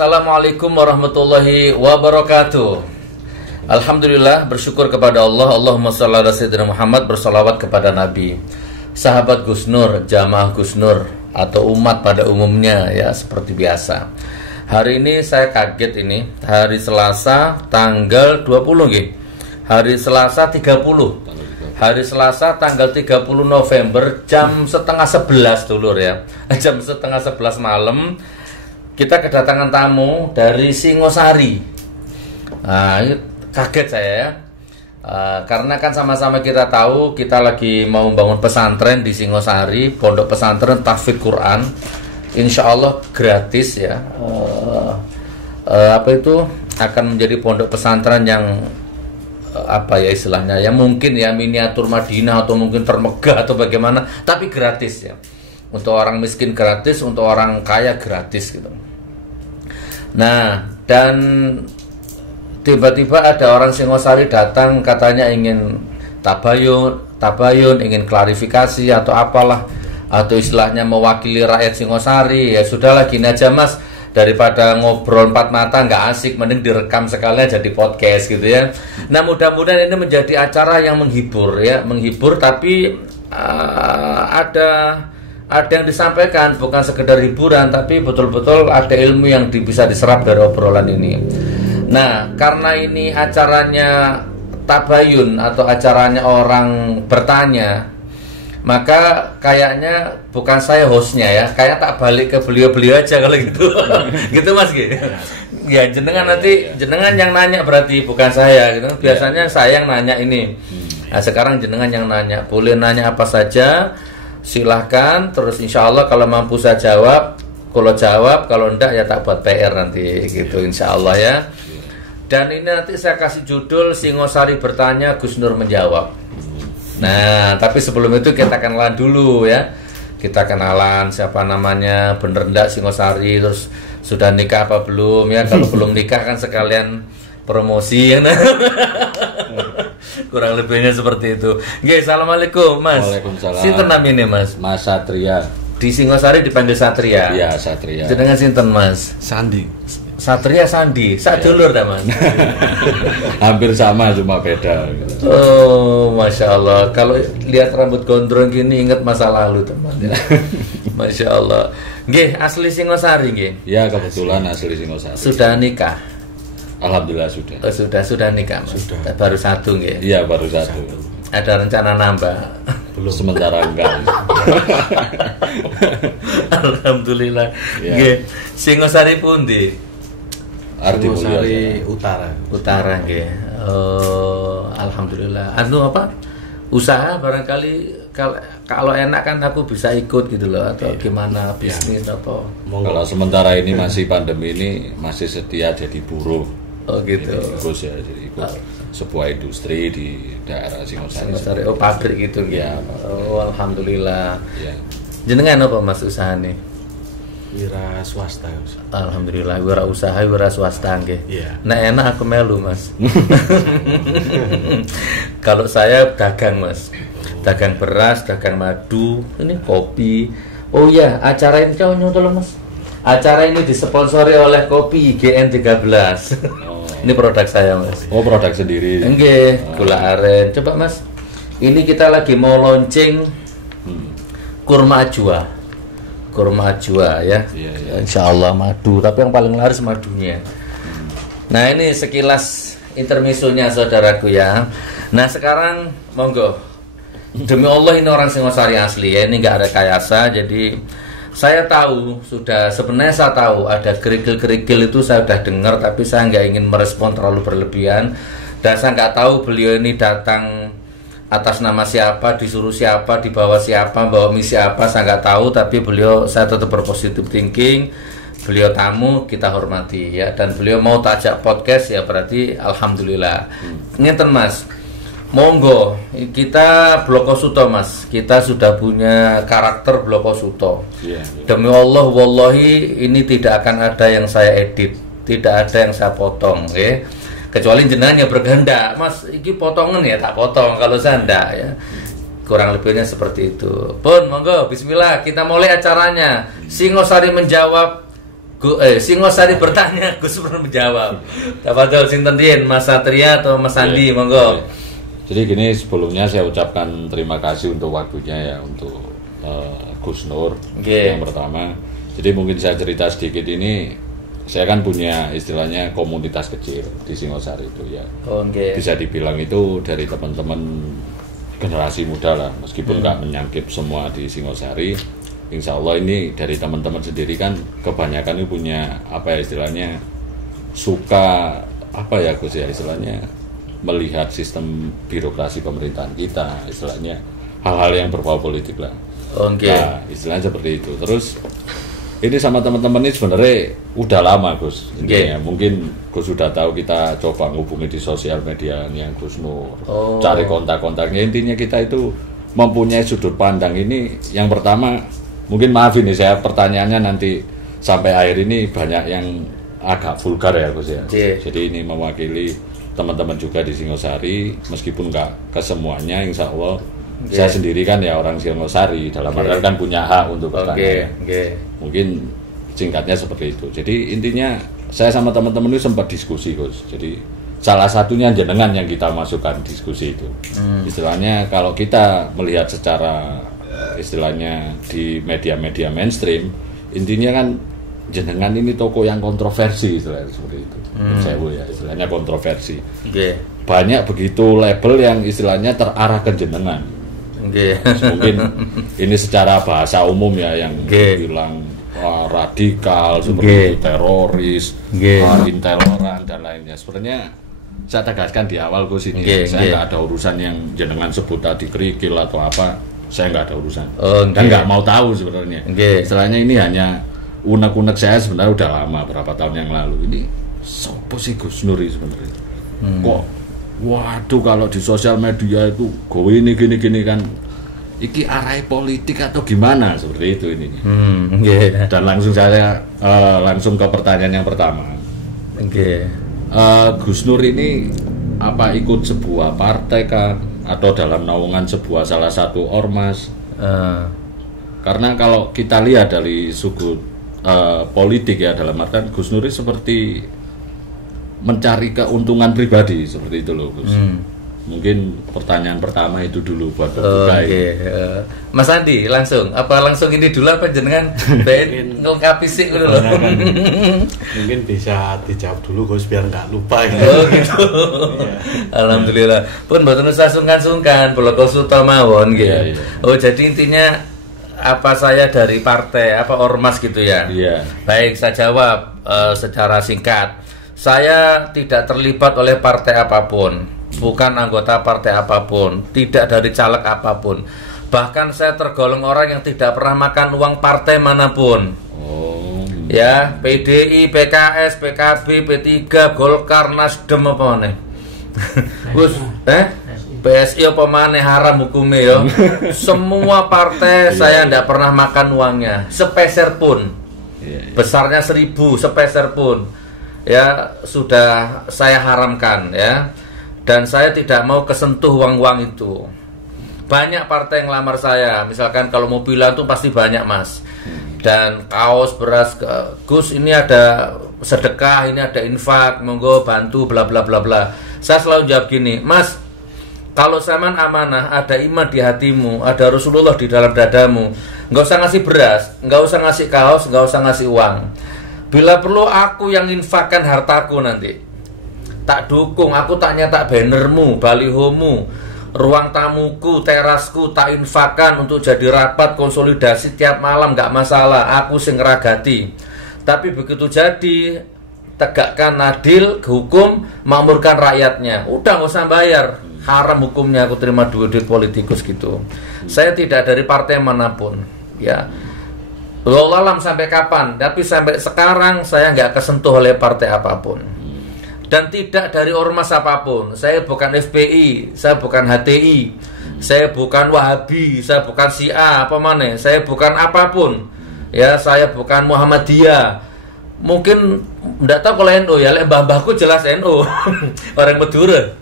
Assalamualaikum warahmatullahi wabarakatuh. Alhamdulillah, bersyukur kepada Allah. Allahumma shalli ala sayyidina Muhammad, bersalawat kepada Nabi. Sahabat Gus Nur, jamaah Gus Nur atau umat pada umumnya ya, seperti biasa. Hari ini saya kaget ini, hari Selasa tanggal 20 nggih. Hari Selasa 30. Hari Selasa tanggal 30 November jam setengah 11 dulur ya. Jam setengah 11 malam kita kedatangan tamu dari Singosari. Nah, kaget saya ya. Karena kan sama-sama kita tahu kita lagi mau membangun pesantren di Singosari, pondok pesantren Tahfidz Quran. Insya Allah gratis ya. Akan menjadi pondok pesantren yang istilahnya ya, mungkin ya miniatur Madinah atau mungkin termegah atau bagaimana, tapi gratis ya. Untuk orang miskin gratis, untuk orang kaya gratis gitu. Nah, dan tiba-tiba ada orang Singosari datang katanya ingin tabayun, ingin klarifikasi atau apalah, atau istilahnya mewakili rakyat Singosari. Ya sudahlah, gini aja Mas, daripada ngobrol empat mata nggak asik, mending direkam sekalian jadi podcast gitu ya. Nah, mudah-mudahan ini menjadi acara yang menghibur ya, tapi ada yang disampaikan, bukan sekedar hiburan, tapi betul-betul ada ilmu yang bisa diserap dari obrolan ini. Nah, karena ini acaranya tabayun atau acaranya orang bertanya, maka kayaknya bukan saya hostnya ya, kayak tak balik ke beliau-beliau aja kalau gitu. Gitu Mas gitu. Ya jenengan nanti, jenengan yang nanya berarti bukan saya gitu. Biasanya saya yang nanya ini. Nah, sekarang jenengan yang nanya. Boleh nanya apa saja, silahkan. Terus insya Allah kalau mampu saya jawab. Kalau jawab, kalau enggak ya tak buat PR nanti gitu, insya Allah ya. Dan ini nanti saya kasih judul Singosari bertanya, Gus Nur menjawab. Nah, tapi sebelum itu kita kenalan dulu ya. Kita kenalan siapa namanya, bener enggak Singosari, terus sudah nikah apa belum ya. Kalau belum nikah kan sekalian promosi ya. Kurang lebihnya seperti itu. Oke, assalamualaikum Mas. Waalaikumsalam. Sinten namanya Mas? Mas Satria. Di Singosari dipanggil Satria. Iya, Satria. Jenengan sinten Mas? Sandi. Satria Sandi, sadulur dah Mas. Hampir sama, cuma beda. Oh, masya Allah. Kalau lihat rambut gondrong gini, ingat masa lalu teman. Masya Allah. Nggih, asli Singosari nggih. Ya, kebetulan asli Singosari. Sudah nikah? Alhamdulillah sudah. Oh, sudah nikah Mas. Sudah. Baru satu nggih. Iya, baru satu. Ada rencana nambah? Belum, sementara enggak. Alhamdulillah. Ya. Nggih, Singosari pundi? Arti Singosari Utara. Utara nggih. Alhamdulillah. Usaha barangkali kalau enak kan aku bisa ikut gitu loh, atau gimana bisnis apa. Kalau sementara ini masih pandemi ini masih setia jadi buruh. Oh gitu. Terus ya, jadi ikut sebuah industri di daerah Singosari. Oh, pabrik gitu ya. Oh, alhamdulillah. Ya. Jenengan apa Mas usahane? Wira swasta. Alhamdulillah, wira usaha, wira swasta nggih. Iya. Nah, enak aku melu Mas. Kalau saya dagang Mas. Dagang beras, dagang madu, ini kopi. Oh iya, acara ini tolong Mas. Acara ini disponsori oleh kopi IGN 13. Ini produk saya Mas. Oh, produk sendiri. Nggih, gula aren. Coba Mas. Ini kita lagi mau launching kurma ajwa ya. Iya. Insya Allah madu, tapi yang paling laris madunya. Nah, ini sekilas intermezzonya saudaraku ya. Nah, sekarang monggo. Demi Allah ini orang Singosari asli ya, ini nggak ada kayasa. Jadi saya tahu, sebenarnya saya tahu ada kerikil-kerikil itu saya udah dengar, tapi saya nggak ingin merespon terlalu berlebihan. Dan saya nggak tahu beliau ini datang atas nama siapa, disuruh siapa, dibawa siapa, bawa misi apa, saya nggak tahu. Tapi saya tetap berpositif thinking. Beliau tamu, kita hormati ya. Dan beliau mau tajak podcast ya, berarti alhamdulillah. Ngeten Mas, monggo, kita Bloko Suto Mas. Kita sudah punya karakter Bloko Suto. Demi Allah, wallahi ini tidak akan ada yang saya edit, tidak ada yang saya potong ya. Kecuali jenengan yang berkehendak, Mas, ini potongan ya tak potong, kalau saya enggak ya. Kurang lebihnya seperti itu. Pun monggo bismillah, kita mulai acaranya. Singosari menjawab Singosari bertanya, Gus belum menjawab. Tafadhol sinten din, Mas Satria atau Mas Andi, monggo. Jadi gini, sebelumnya saya ucapkan terima kasih untuk waktunya ya, untuk Gus Nur. Yang pertama, jadi mungkin saya cerita sedikit ini, saya kan punya istilahnya komunitas kecil di Singosari itu ya. Bisa dibilang itu dari teman-teman generasi muda lah, meskipun nggak menyangkut semua di Singosari. Insya Allah ini dari teman-teman sendiri kan kebanyakan itu punya apa ya istilahnya, suka apa ya Gus ya istilahnya, melihat sistem birokrasi pemerintahan kita, istilahnya hal-hal yang berbau politik lah. Nah, istilahnya seperti itu. Terus ini sama teman-teman ini sebenarnya udah lama Gus. Mungkin Gus sudah tahu, kita coba ngubungi di sosial media yang Gus Nur, cari kontak-kontaknya. Intinya kita itu mempunyai sudut pandang ini. Yang pertama, mungkin maaf ini saya pertanyaannya nanti sampai akhir ini banyak yang agak vulgar ya Gus ya. Jadi ini mewakili teman-teman juga di Singosari, meskipun nggak kesemuanya, insya Allah saya sendiri kan ya orang Singosari, dalam artian kan punya hak untuk bertanya. Mungkin singkatnya seperti itu. Jadi intinya saya sama teman-teman itu sempat diskusi Gus. Jadi salah satunya jenengan yang kita masukkan diskusi itu. Istilahnya kalau kita melihat secara istilahnya di media-media mainstream, intinya kan jenengan ini toko yang kontroversi istilahnya seperti itu. Ya istilahnya kontroversi. Banyak begitu label yang istilahnya terarah ke jenengan. Mungkin ini secara bahasa umum ya, yang bilang radikal seperti itu, teroris, intoleran dan lainnya. Sebenarnya saya tegaskan di awal Gus ini, saya nggak ada urusan yang jenengan sebut tadi kerikil atau apa, saya nggak ada urusan. Dan nggak mau tahu sebenarnya. Istilahnya ini hanya unek-unek saya sebenarnya udah lama, berapa tahun yang lalu. Ini sopo sih Gus Nur sebenarnya? Kok waduh kalau di sosial media itu go ini gini kan, iki arah politik atau gimana, seperti itu ini. Dan langsung saya langsung ke pertanyaan yang pertama. Gus Nur ini apa ikut sebuah partai kah, atau dalam naungan sebuah salah satu ormas? Karena kalau kita lihat dari sudut politik ya, dalam artian Gus Nur seperti mencari keuntungan pribadi, seperti itu loh Gus. Mungkin pertanyaan pertama itu dulu buat membuka. Mas Andi langsung ini dulu apa jenengan ngungkapi sih dulu. Mungkin bisa dijawab dulu Gus biar nggak lupa gitu. Gitu. Alhamdulillah. Pun mboten usah sungkan-sungkan, kula konsulta mawon gitu. Jadi intinya apa saya dari partai apa ormas gitu ya? Baik, saya jawab secara singkat. Saya tidak terlibat oleh partai apapun, bukan anggota partai apapun, tidak dari caleg apapun. Bahkan saya tergolong orang yang tidak pernah makan uang partai manapun. Ya, PDI, PKS, PKB, P3, Golkar, Nasdem apa maneh. Gus, PSI apa maneh haram hukumnya ya. Semua partai saya tidak pernah makan uangnya, sepeser pun. Besarnya 1000 sepeser pun. Ya sudah saya haramkan ya, dan saya tidak mau kesentuh uang-uang itu. Banyak partai yang lamar saya, misalkan kalau mobilan tuh pasti banyak Mas, dan kaos, beras, Gus ini ada sedekah, ini ada infak, monggo bantu bla bla bla bla. Saya selalu jawab gini, Mas, kalau zaman amanah, ada iman di hatimu, ada Rasulullah di dalam dadamu, nggak usah ngasih beras, nggak usah ngasih kaos, nggak usah ngasih uang. Bila perlu aku yang infakkan hartaku nanti, tak dukung, aku tak nyetak bannermu, balihomu, ruang tamuku, terasku tak infakkan untuk jadi rapat konsolidasi tiap malam, gak masalah, aku sing ngeragati. Tapi begitu jadi, tegakkan adil, hukum, makmurkan rakyatnya, udah gak usah bayar, haram hukumnya aku terima duit politikus gitu. Saya tidak dari partai manapun ya. Wallahualam sampai kapan, tapi sampai sekarang saya nggak kesentuh oleh partai apapun, dan tidak dari ormas apapun. Saya bukan FPI, saya bukan HTI, saya bukan Wahabi, saya bukan Syiah apa mana, saya bukan apapun ya, saya bukan Muhammadiyah. Mungkin nggak tahu kalau NU ya, mbah-mbahku jelas NU orang Madura,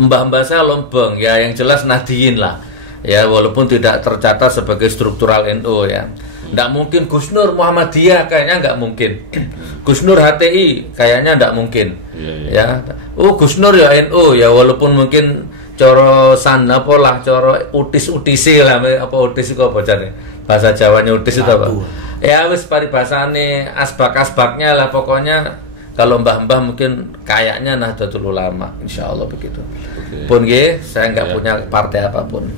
mbah-mbah saya Lombong ya, yang jelas Nahdien lah ya, walaupun tidak tercatat sebagai struktural NU ya. Nggak mungkin Gus Nur Muhammadiyah, kayaknya nggak mungkin. Gus Nur HTI kayaknya nggak mungkin. Ya. Oh Gus Nur ya NU ya, walaupun mungkin coro sana pola coro utis lah, apa utis itu apa jane? Bahasa Jawanya utis itu apa? Ya wis paribasane asbak-asbaknya lah pokoknya. Kalau mbah-mbah mungkin kayaknya Nahdlatul Ulama, insya Allah begitu. Pun saya nggak punya partai apapun.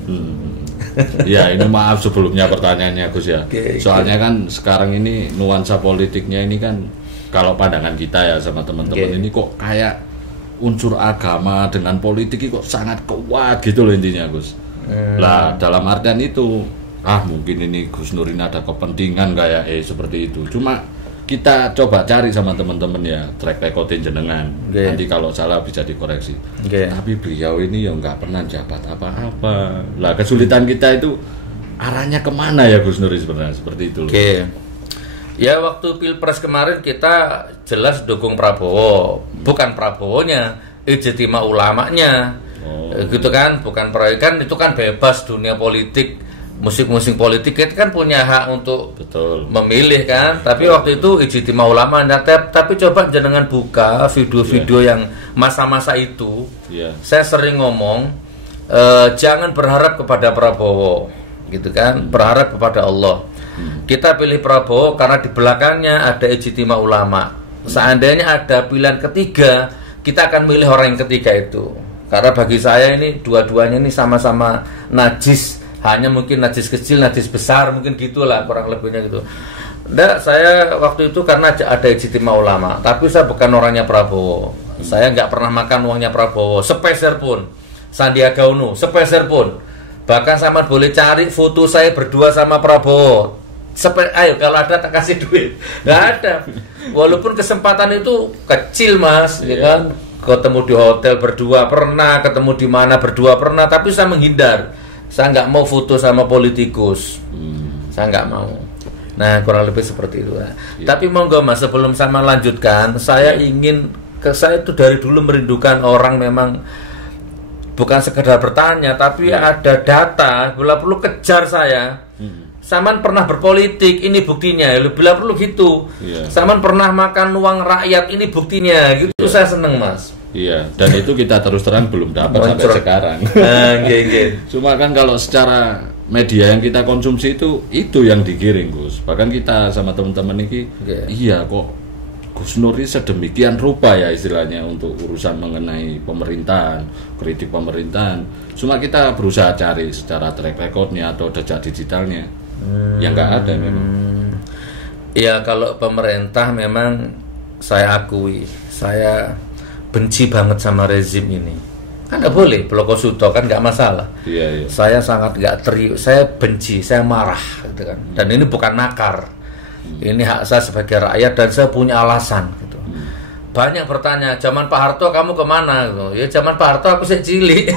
Ya ini maaf sebelumnya pertanyaannya Gus ya. Soalnya kan sekarang ini nuansa politiknya ini kan kalau pandangan kita ya sama teman-teman ini kok kayak unsur agama dengan politik kok sangat kuat gitu loh intinya Gus. Lah dalam artian itu mungkin ini Gus Nur ini ada kepentingan kayak seperti itu. Cuma kita coba cari sama teman-teman ya track recordin jenengan. Nanti kalau salah bisa dikoreksi. Tapi beliau ini ya nggak pernah jabat apa-apa. Lah kesulitan kita itu arahnya kemana ya Gus Nur sebenarnya seperti itu. Ya waktu Pilpres kemarin kita jelas dukung Prabowo, bukan Prabowonya, ijtima ulamanya. Gitu kan, bukan kan itu kan bebas dunia politik. Musik-musik politik itu kan punya hak untuk memilih kan, tapi waktu itu ijtima ulama. Tapi coba jenengan buka video-video yang masa-masa itu, saya sering ngomong jangan berharap kepada Prabowo, gitu kan, berharap kepada Allah. Kita pilih Prabowo karena di belakangnya ada ijtima ulama. Seandainya ada pilihan ketiga, kita akan milih orang yang ketiga itu. Karena bagi saya ini dua-duanya ini sama-sama najis. Hanya mungkin najis kecil, najis besar, mungkin gitulah kurang lebihnya gitu. Nggak, saya waktu itu karena ada ijtima ulama, tapi saya bukan orangnya Prabowo. Saya nggak pernah makan uangnya Prabowo, sepeser pun. Sandiaga Uno, sepeser pun. Bahkan sama boleh cari foto saya berdua sama Prabowo. Ayo kalau ada tak kasih duit. Nggak ada. Walaupun kesempatan itu kecil mas, ya kan. Ketemu di hotel berdua pernah, ketemu di mana berdua pernah, tapi saya menghindar. Saya nggak mau foto sama politikus, saya nggak mau. Nah kurang lebih seperti itu. Tapi monggo mas, sebelum saya melanjutkan, saya ingin saya itu dari dulu merindukan orang memang bukan sekedar bertanya, tapi ada data. Bila perlu kejar saya. Saman pernah berpolitik, ini buktinya. Bila perlu gitu. Saman pernah makan uang rakyat, ini buktinya. Gitu saya seneng mas. Iya, dan itu kita terus terang belum dapat sampai sekarang. Cuma kan kalau secara media yang kita konsumsi itu yang digiring Gus. Bahkan kita sama teman-teman ini, iya kok Gus Nur ini sedemikian rupa ya istilahnya untuk urusan mengenai pemerintahan, kritik pemerintahan. Cuma kita berusaha cari secara track recordnya atau jejak digitalnya, yang nggak ada memang. Iya kalau pemerintah memang saya akui, saya benci banget sama rezim ini. Kan nggak boleh Bloko Suto kan nggak masalah. Saya sangat nggak saya benci, saya marah gitu kan. Dan ini bukan makar. Ini hak saya sebagai rakyat dan saya punya alasan gitu. Banyak bertanya, zaman Pak Harto kamu kemana? Gitu. Ya zaman Pak Harto aku cilik.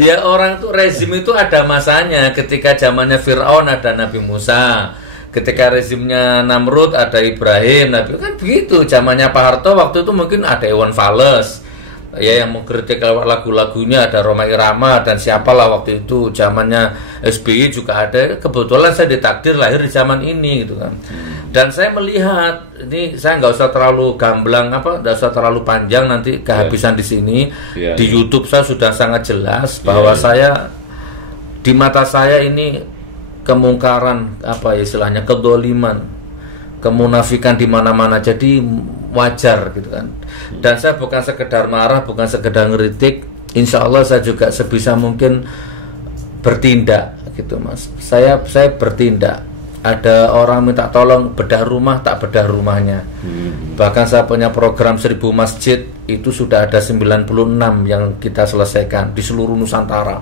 Ya orang tuh rezim itu ada masanya. Ketika zamannya Fir'aun ada Nabi Musa. Ketika rezimnya Namrud ada Ibrahim, Nabi kan begitu. Zamannya Pak Harto waktu itu mungkin ada Iwan Fals, ya yang mengkritik lagu-lagunya, ada Rhoma Irama dan siapalah waktu itu. Zamannya SBY juga ada. Kebetulan saya ditakdir lahir di zaman ini gitu kan. Dan saya melihat ini, saya nggak usah terlalu gamblang nggak usah terlalu panjang nanti kehabisan di sini. Di YouTube saya sudah sangat jelas bahwa saya di mata saya ini kemungkaran istilahnya kedoliman, kemunafikan di mana-mana, jadi wajar gitu kan. Dan saya bukan sekedar marah, bukan sekedar ngeritik. Insya Allah saya juga sebisa mungkin bertindak gitu mas. Saya bertindak. Ada orang minta tolong bedah rumah, tak bedah rumahnya. Bahkan saya punya program 1000 masjid, itu sudah ada 96 yang kita selesaikan di seluruh Nusantara.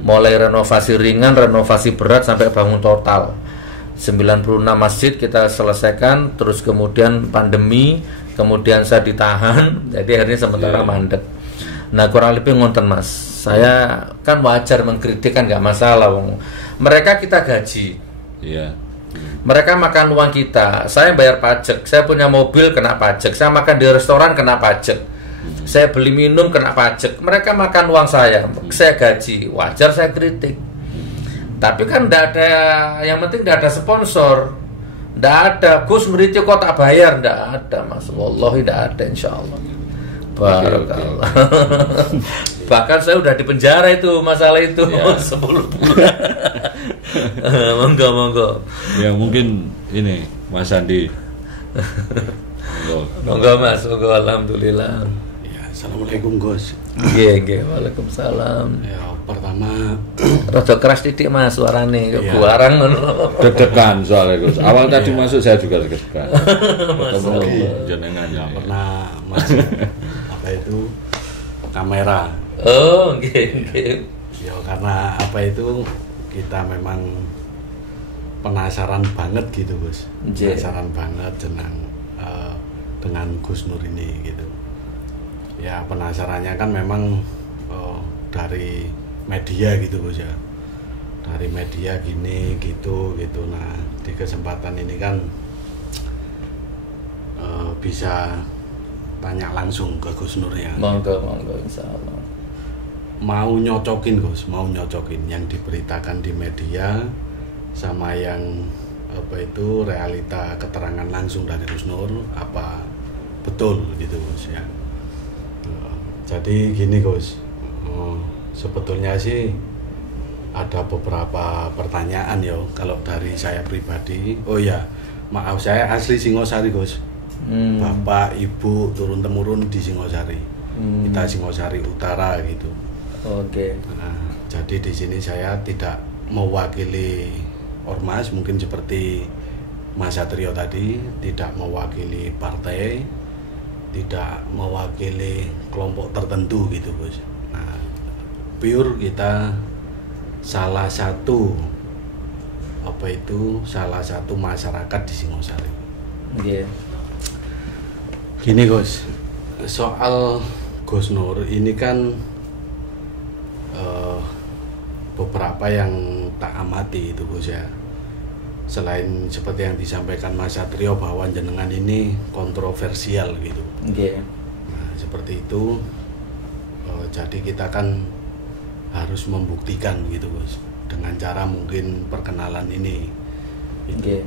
Mulai renovasi ringan, renovasi berat, sampai bangun total. 96 masjid kita selesaikan. Terus kemudian pandemi, kemudian saya ditahan, jadi akhirnya sementara mandek. Nah kurang lebih ngonten mas. Saya kan wajar mengkritik kan nggak masalah. Mereka kita gaji. Mereka makan uang kita, saya bayar pajak. Saya punya mobil kena pajak, saya makan di restoran kena pajak, saya beli minum kena pajak. Mereka makan uang saya gaji, wajar saya kritik. Tapi kan tidak ada, yang penting tidak ada sponsor, tidak ada Gus Nur itu kok tak bayar, tidak ada Mas, wallahi tidak ada, insya Allah. Barakallah. Bahkan saya udah di penjara itu masalah itu ya. 10 bulan. Monggo. Ya mungkin ini Mas Andi. Monggo Mas, monggo, alhamdulillah. Ya, assalamualaikum Gus. Nggih, waalaikumsalam. Ya, pertama rada keras titik Mas suarane, kok ya. buarang ngono. Deg-degan soalnya Gus. Awal tadi masuk saya juga deg-degan. Ketemu jenengan ya pernah masuk apa itu kamera. Oh, nggih. Ya karena apa itu kita memang penasaran banget gitu Gus. Penasaran banget dengan Gus Nur ini gitu. Ya penasarannya kan memang dari media gitu Gus ya. Dari media gini gitu. Nah, di kesempatan ini kan bisa tanya langsung ke Gus Nur ya. Monggo insyaallah. Mau nyocokin Gus, yang diberitakan di media sama yang apa itu realita keterangan langsung dari Gus Nur apa betul gitu Gus ya. Jadi gini Gus, sebetulnya sih ada beberapa pertanyaan ya kalau dari saya pribadi. Oh ya, maaf saya asli Singosari Gus. Bapak, ibu turun temurun di Singosari. Kita Singosari Utara gitu. Oke. Nah, jadi di sini saya tidak mewakili ormas, mungkin seperti Mas Satrio tadi, tidak mewakili partai, tidak mewakili kelompok tertentu gitu Gus. Nah, pure kita salah satu masyarakat di Singosari. Yeah. Gini Gus, soal Gus Nur ini kan beberapa yang tak amati itu Gus ya. Selain seperti yang disampaikan Mas Satrio bahwa jenengan ini kontroversial gitu. Yeah. Nah, seperti itu. Jadi kita kan harus membuktikan gitu Gus dengan cara mungkin perkenalan ini gitu. Yeah.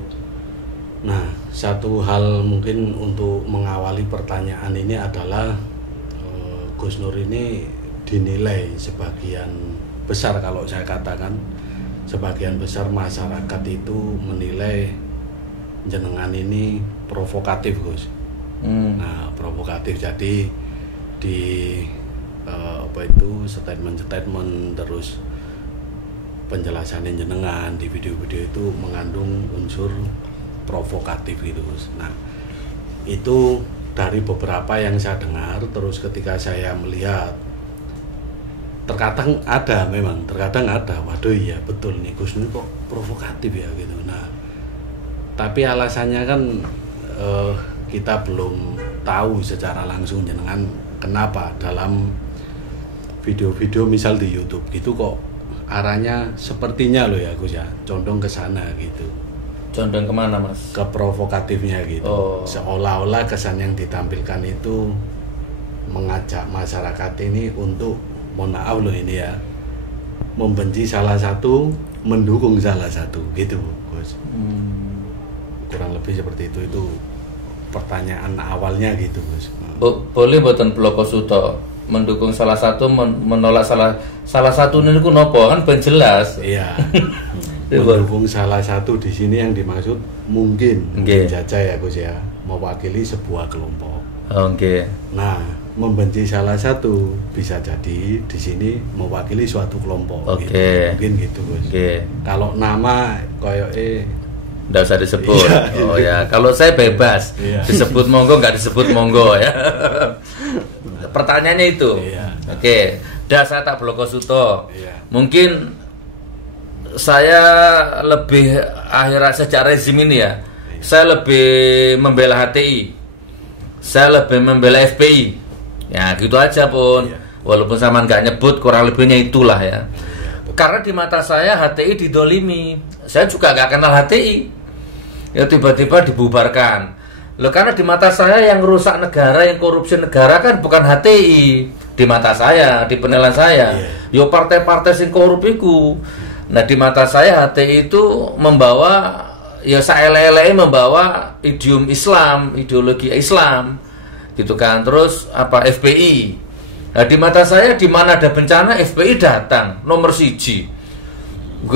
Nah, satu hal mungkin untuk mengawali pertanyaan ini adalah Gus Nur ini dinilai sebagian besar, kalau saya katakan sebagian besar masyarakat itu menilai jenengan ini provokatif Gus. Nah, provokatif, jadi di apa itu statement terus penjelasan jenengan di video-video itu mengandung unsur provokatif gitu Gus. Nah, itu dari beberapa yang saya dengar, terus ketika saya melihat terkadang ada, waduh iya betul nih Gus ini kok provokatif ya gitu. Nah, tapi alasannya kan kita belum tahu secara langsung jenengan kenapa dalam video-video misal di YouTube gitu kok arahnya sepertinya loh ya Gus ya, condong ke sana gitu. Condong kemana Mas? Ke provokatifnya gitu. Seolah-olah kesan yang ditampilkan itu mengajak masyarakat ini untuk, mohon maaf loh ini ya, membenci salah satu, mendukung salah satu gitu Gus. Kurang lebih seperti itu pertanyaan awalnya gitu Gus. Boleh mboten bloko suto mendukung salah satu, menolak salah satu niku nopo kan ben jelas. Iya. Mendukung salah satu di sini yang dimaksud mungkin jajah ya Gus ya, mewakili sebuah kelompok. Oke. Nah, membenci salah satu bisa jadi di sini mewakili suatu kelompok. Oke. Gitu. Mungkin gitu Gus. Kalau nama koyo nggak usah disebut. Oh ya, kalau saya bebas disebut monggo, nggak disebut monggo ya. Pertanyaannya itu. Oke. Dah saya tak bloko suto. Mungkin saya lebih akhirat sejak rezim ini ya, saya lebih membela HTI, saya lebih membela FPI, ya gitu aja pun. Walaupun sama nggak nyebut, kurang lebihnya itulah ya. Karena di mata saya HTI didolimi, saya juga nggak kenal HTI, ya tiba-tiba dibubarkan. Loh, karena di mata saya yang rusak negara, yang korupsi negara kan bukan HTI di mata saya, di penilaian saya. Yo partai-partai sing korup iku. Nah di mata saya HTI itu membawa, ya saelele membawa idiom Islam, ideologi Islam, gitu kan. Terus apa FPI. Nah di mata saya di mana ada bencana FPI datang nomor 1.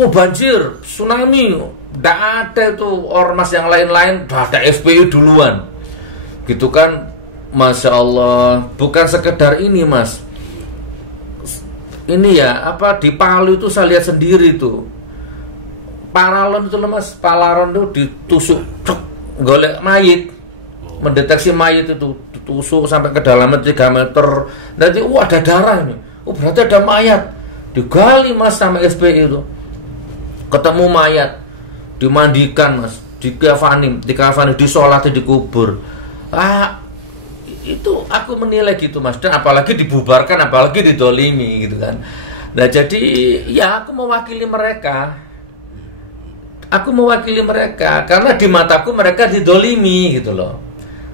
Oh banjir, tsunami, tidak ada itu ormas yang lain-lain, udah ada FPI duluan, gitu kan. Masya Allah, bukan sekedar ini mas. Ini ya apa di Palu itu saya lihat sendiri tuh. Paralon itu loh mas, Palaron itu ditusuk, golek mayit, mendeteksi mayit itu ditusuk sampai kedalaman 3 meter. Nanti ada darah ini. Oh berarti ada mayat. Digali mas sama SPI itu. Ketemu mayat, dimandikan mas, dikafani, disolati, dikubur. Itu aku menilai gitu mas, dan apalagi dibubarkan, apalagi didolimi gitu kan. Nah jadi ya aku mewakili mereka karena di mataku mereka didolimi gitu loh.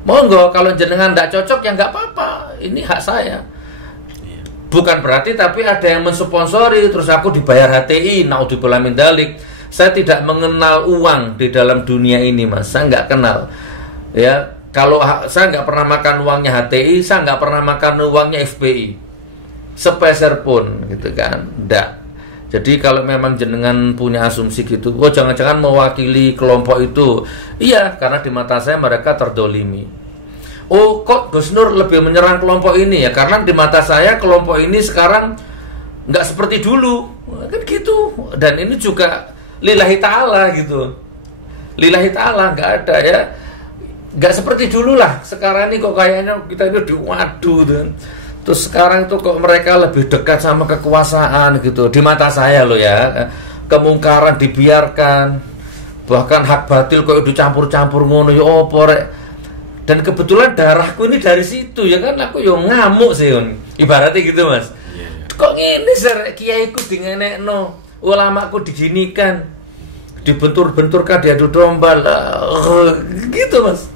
Monggo kalau jenengan tidak cocok ya nggak apa-apa, ini hak saya. Bukan berarti tapi ada yang mensponsori terus aku dibayar HTI, naudzubillah min dzalik. Saya tidak mengenal uang di dalam dunia ini mas, saya nggak kenal ya. Kalau saya nggak pernah makan uangnya HTI, saya nggak pernah makan uangnya FPI, sepeser pun, gitu kan, nggak. Jadi kalau memang jenengan punya asumsi gitu, oh jangan-jangan mewakili kelompok itu, iya, karena di mata saya mereka terdolimi. Oh kok Gus Nur lebih menyerang kelompok ini ya? Karena di mata saya kelompok ini sekarang nggak seperti dulu, kan gitu. Dan ini juga lillahi ta'ala gitu, lillahi ta'ala, nggak ada ya. Nggak seperti dulu lah. Sekarang ini kok kayaknya kita ini waduh tuh. Terus sekarang itu kok mereka lebih dekat sama kekuasaan gitu. Di mata saya loh ya, kemungkaran dibiarkan, bahkan hak batil kok dicampur-campur ngono ya opo rek. Dan kebetulan darahku ini dari situ ya kan, aku yo ngamuk sih ibaratnya gitu mas. Kok ngene sih kiaiku dingenekno, ulamaku diginikan, dibentur-benturkan, diadu domba lah, gitu mas.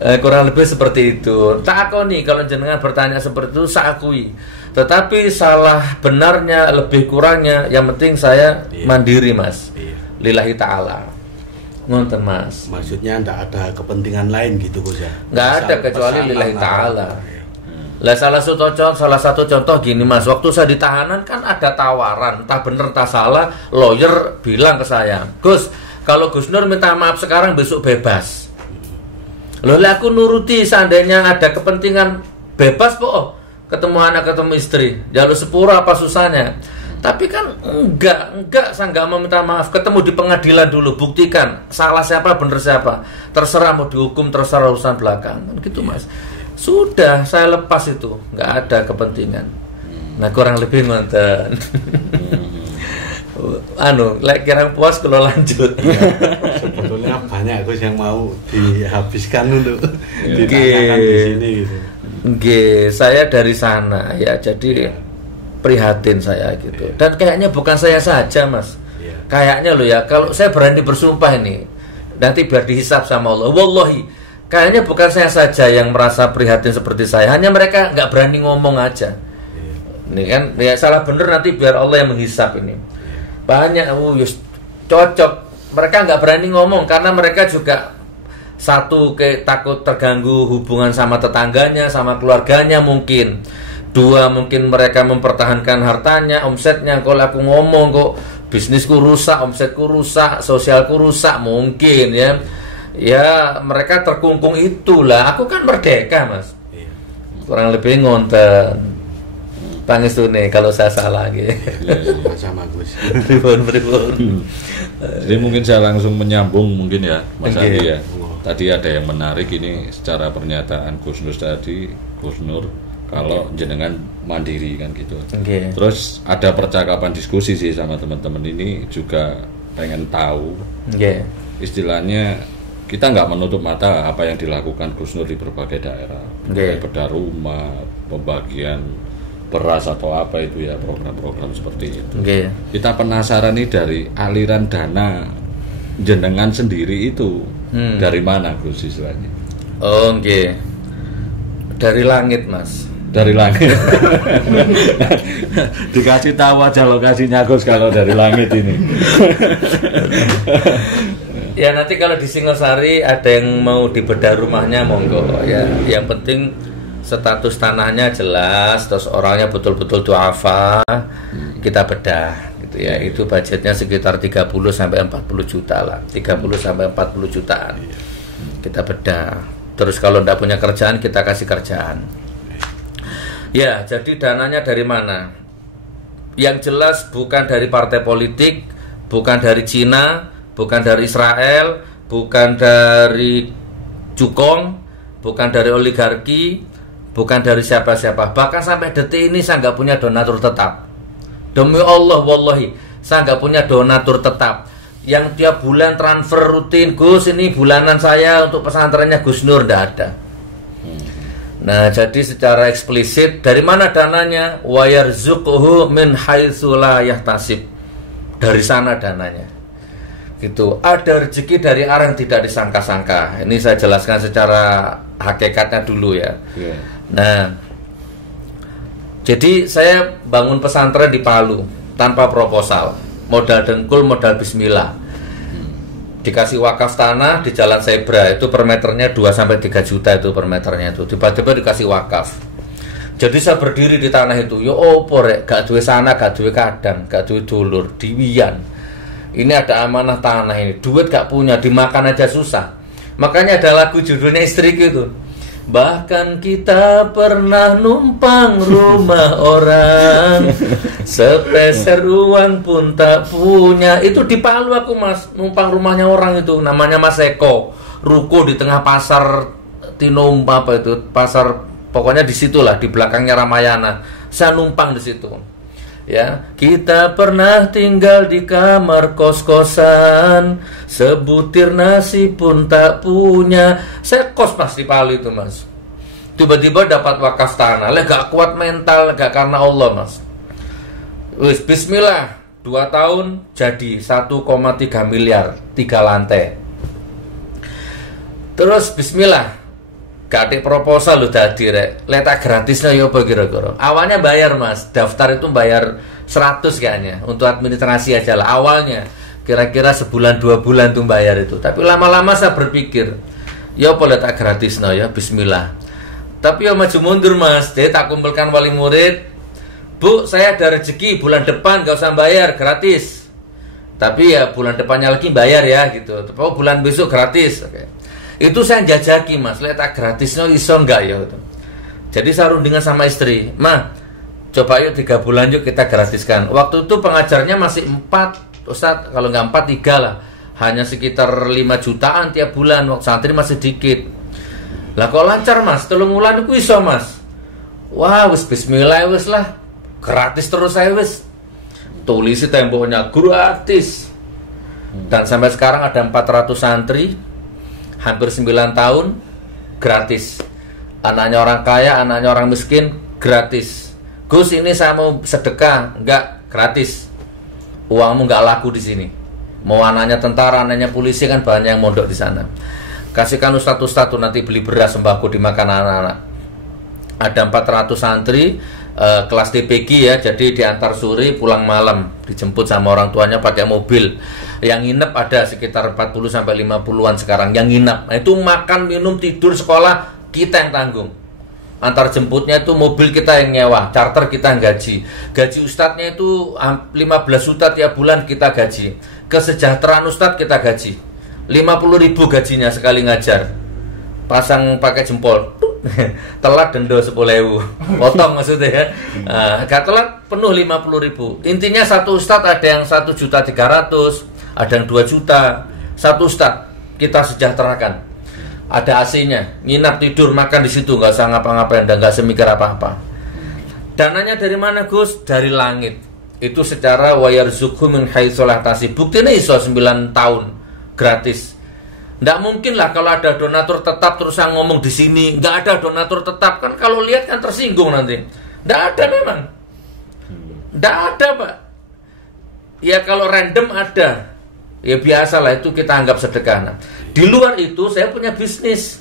Kurang lebih seperti itu. Tak akoni kalau jenengan bertanya seperti itu, saya akui. Tetapi salah benarnya, lebih kurangnya, yang penting saya mandiri mas. Lillahi ta'ala. Ngonten mas. Maksudnya tidak ada kepentingan lain gitu Gus ya? Nggak ada kecuali lillahi ta'ala. Lah salah satu contoh gini mas, waktu saya di tahanan kan ada tawaran, entah bener entah salah, lawyer bilang ke saya, Gus, kalau Gus Nur minta maaf sekarang besok bebas. Loh, aku nuruti, seandainya ada kepentingan bebas kok, ketemu anak, ketemu istri, jalur sepuro apa susahnya. Tapi kan enggak, saya enggak mau minta maaf. Ketemu di pengadilan dulu, buktikan salah siapa, bener siapa. Terserah mau dihukum, terserah urusan belakang, gitu mas. Sudah, saya lepas itu, enggak ada kepentingan. Nah kurang lebih ngonten. Kirang puas kalau lanjut. Sebetulnya banyak Gus yang mau dihabiskan untuk ditanyakan di sini gitu. Saya dari sana ya, jadi prihatin saya gitu. Dan kayaknya bukan saya saja mas. Kayaknya loh ya, kalau saya berani bersumpah ini, nanti biar dihisab sama Allah. Wallahi, kayaknya bukan saya saja yang merasa prihatin seperti saya. Hanya mereka nggak berani ngomong aja. Ini kan, ya salah bener nanti biar Allah yang menghisab ini. Banyak, cocok. Mereka nggak berani ngomong karena mereka juga satu takut terganggu hubungan sama tetangganya, sama keluarganya mungkin. Dua, mungkin mereka mempertahankan hartanya, omsetnya. Kalau aku ngomong kok bisnisku rusak, omsetku rusak, sosialku rusak, mungkin ya. Ya mereka terkungkung itulah. Aku kan merdeka mas. Kurang lebih ngonten. Tangis tuh nih kalau saya salah gitu. Sama Gus. Pribun. Jadi mungkin saya langsung menyambung mungkin ya Mas Andi ya. Tadi ada yang menarik ini secara pernyataan Gus Nur tadi, Gus Nur kalau jenengan mandiri kan gitu. Terus ada percakapan diskusi sih sama teman-teman ini juga pengen tahu. Istilahnya kita nggak menutup mata apa yang dilakukan Gus Nur di berbagai daerah, bedah rumah, pembagian beras atau apa itu ya, program-program seperti itu. Kita penasaran nih dari aliran dana jenengan sendiri itu dari mana Gus istilahnya? Dari langit mas. dari langit. Dikasih tahu aja lokasinya Gus kalau dari langit ini. Ya nanti kalau di Singosari ada yang mau dibedah rumahnya monggo ya. Yang penting status tanahnya jelas, terus orangnya betul-betul duafa, kita bedah gitu ya. Itu budgetnya sekitar 30 sampai 40 juta lah. 30 sampai 40 jutaan. Kita bedah. Terus kalau tidak punya kerjaan kita kasih kerjaan. Ya, jadi dananya dari mana? Yang jelas bukan dari partai politik, bukan dari Cina, bukan dari Israel, bukan dari Cukong, bukan dari oligarki, bukan dari siapa-siapa. Bahkan sampai detik ini saya nggak punya donatur tetap. Demi Allah, wallahi, saya nggak punya donatur tetap yang tiap bulan transfer rutin. Gus, ini bulanan saya untuk pesantrennya Gus Nur, nggak ada. Nah, jadi secara eksplisit dari mana dananya? Wa yarzuquhu min haitsu la yahtasib. Dari sana dananya. Gitu. Ada rezeki dari arah yang tidak disangka-sangka. Ini saya jelaskan secara hakikatnya dulu ya. Nah, jadi saya bangun pesantren di Palu tanpa proposal, modal dengkul, modal bismillah. Dikasih wakaf tanah di Jalan Zebra, itu per meternya 2-3 juta itu per meternya itu. Tiba-tiba dikasih wakaf. Jadi saya berdiri di tanah itu, yo opo rek, gak duwe sana, gak duwe kadang, gak duwe dulur, diwian. Ini ada amanah tanah ini, duit gak punya, dimakan aja susah. Makanya ada lagu judulnya Istriku itu. Bahkan kita pernah numpang rumah orang, sepeser uang pun tak punya. Itu di Palu aku mas, numpang rumahnya orang itu, namanya Mas Eko. Ruko di tengah pasar Tinom apa itu, pasar pokoknya di situlah, di belakangnya Ramayana. Saya numpang di situ. Ya, kita pernah tinggal di kamar kos-kosan, sebutir nasi pun tak punya. Saya kos mas di Palu itu mas. Tiba-tiba dapat wakaf tanah, gak kuat mental, gak karena Allah mas. Wis bismillah, 2 tahun jadi 1,3 miliar, 3 lantai. Terus bismillah, gak ada proposal lu tadi rek, letak gratisnya ya apa kira-kira. Awalnya bayar mas, daftar itu bayar 100 kayaknya untuk administrasi aja lah awalnya. Kira-kira sebulan 2 bulan tuh bayar itu. Tapi lama-lama saya berpikir, ya apa letak gratisnya ya, bismillah. Tapi ya maju mundur mas, jadi tak kumpulkan wali murid. Bu, saya ada rezeki bulan depan gak usah bayar, gratis. Tapi ya bulan depannya lagi bayar ya gitu. Oh bulan besok gratis. Oke. Itu saya jajaki mas, letak gratisnya iso enggak ya gitu. Jadi saya rundingan sama istri, ma, coba yuk 3 bulan yuk kita gratiskan. Waktu itu pengajarnya masih 4, Ustadz, kalau nggak 4, 3 lah. Hanya sekitar 5 jutaan tiap bulan, waktu santri masih dikit. Lah kok lancar mas, 3 bulan itu iso mas. Wah wis bismillah wis lah, gratis terus saya wis. Tulisi temboknya gratis. Dan sampai sekarang ada 400 santri, hampir 9 tahun, gratis. Anaknya orang kaya, anaknya orang miskin, gratis. Gus ini saya mau sedekah, enggak, gratis. Uangmu enggak laku di sini. Mau anaknya tentara, anaknya polisi kan banyak yang mondok di sana. Kasihkan ustadz-ustadz nanti beli beras sembako dimakan anak-anak. Ada 400 santri, kelas DPG ya, jadi diantar sore pulang malam, dijemput sama orang tuanya pakai mobil. Yang nginep ada sekitar 40 sampai 50-an sekarang yang nginep. Nah, itu makan, minum, tidur, sekolah kita yang tanggung. Antar jemputnya itu mobil kita yang nyewa, charter kita yang gaji. Gaji ustadznya itu 15 juta tiap bulan kita gaji. Kesejahteraan ustadz kita gaji. 50.000 gajinya sekali ngajar. Pasang pakai jempol. Telat denda 10.000. Potong maksudnya ya. Gak telat penuh 50.000. Intinya satu ustadz ada yang 1.300.000, ada yang 2 juta. Satu ustadz kita sejahterakan. Ada AC-nya, nginap tidur makan di situ, nggak usah ngapa-ngapain dan nggak semikir apa-apa. Dananya dari mana Gus? Dari langit. Itu secara wayarzuqhu min haitsu la yahtasib. Buktinya iso 9 tahun gratis. Nggak mungkin lah kalau ada donatur tetap terus saya ngomong di sini. Nggak ada donatur tetap kan, kalau lihat kan tersinggung nanti. Nggak ada memang. Nggak ada pak. Ya kalau random ada. Ya biasalah itu kita anggap sedekah. Nah, di luar itu saya punya bisnis.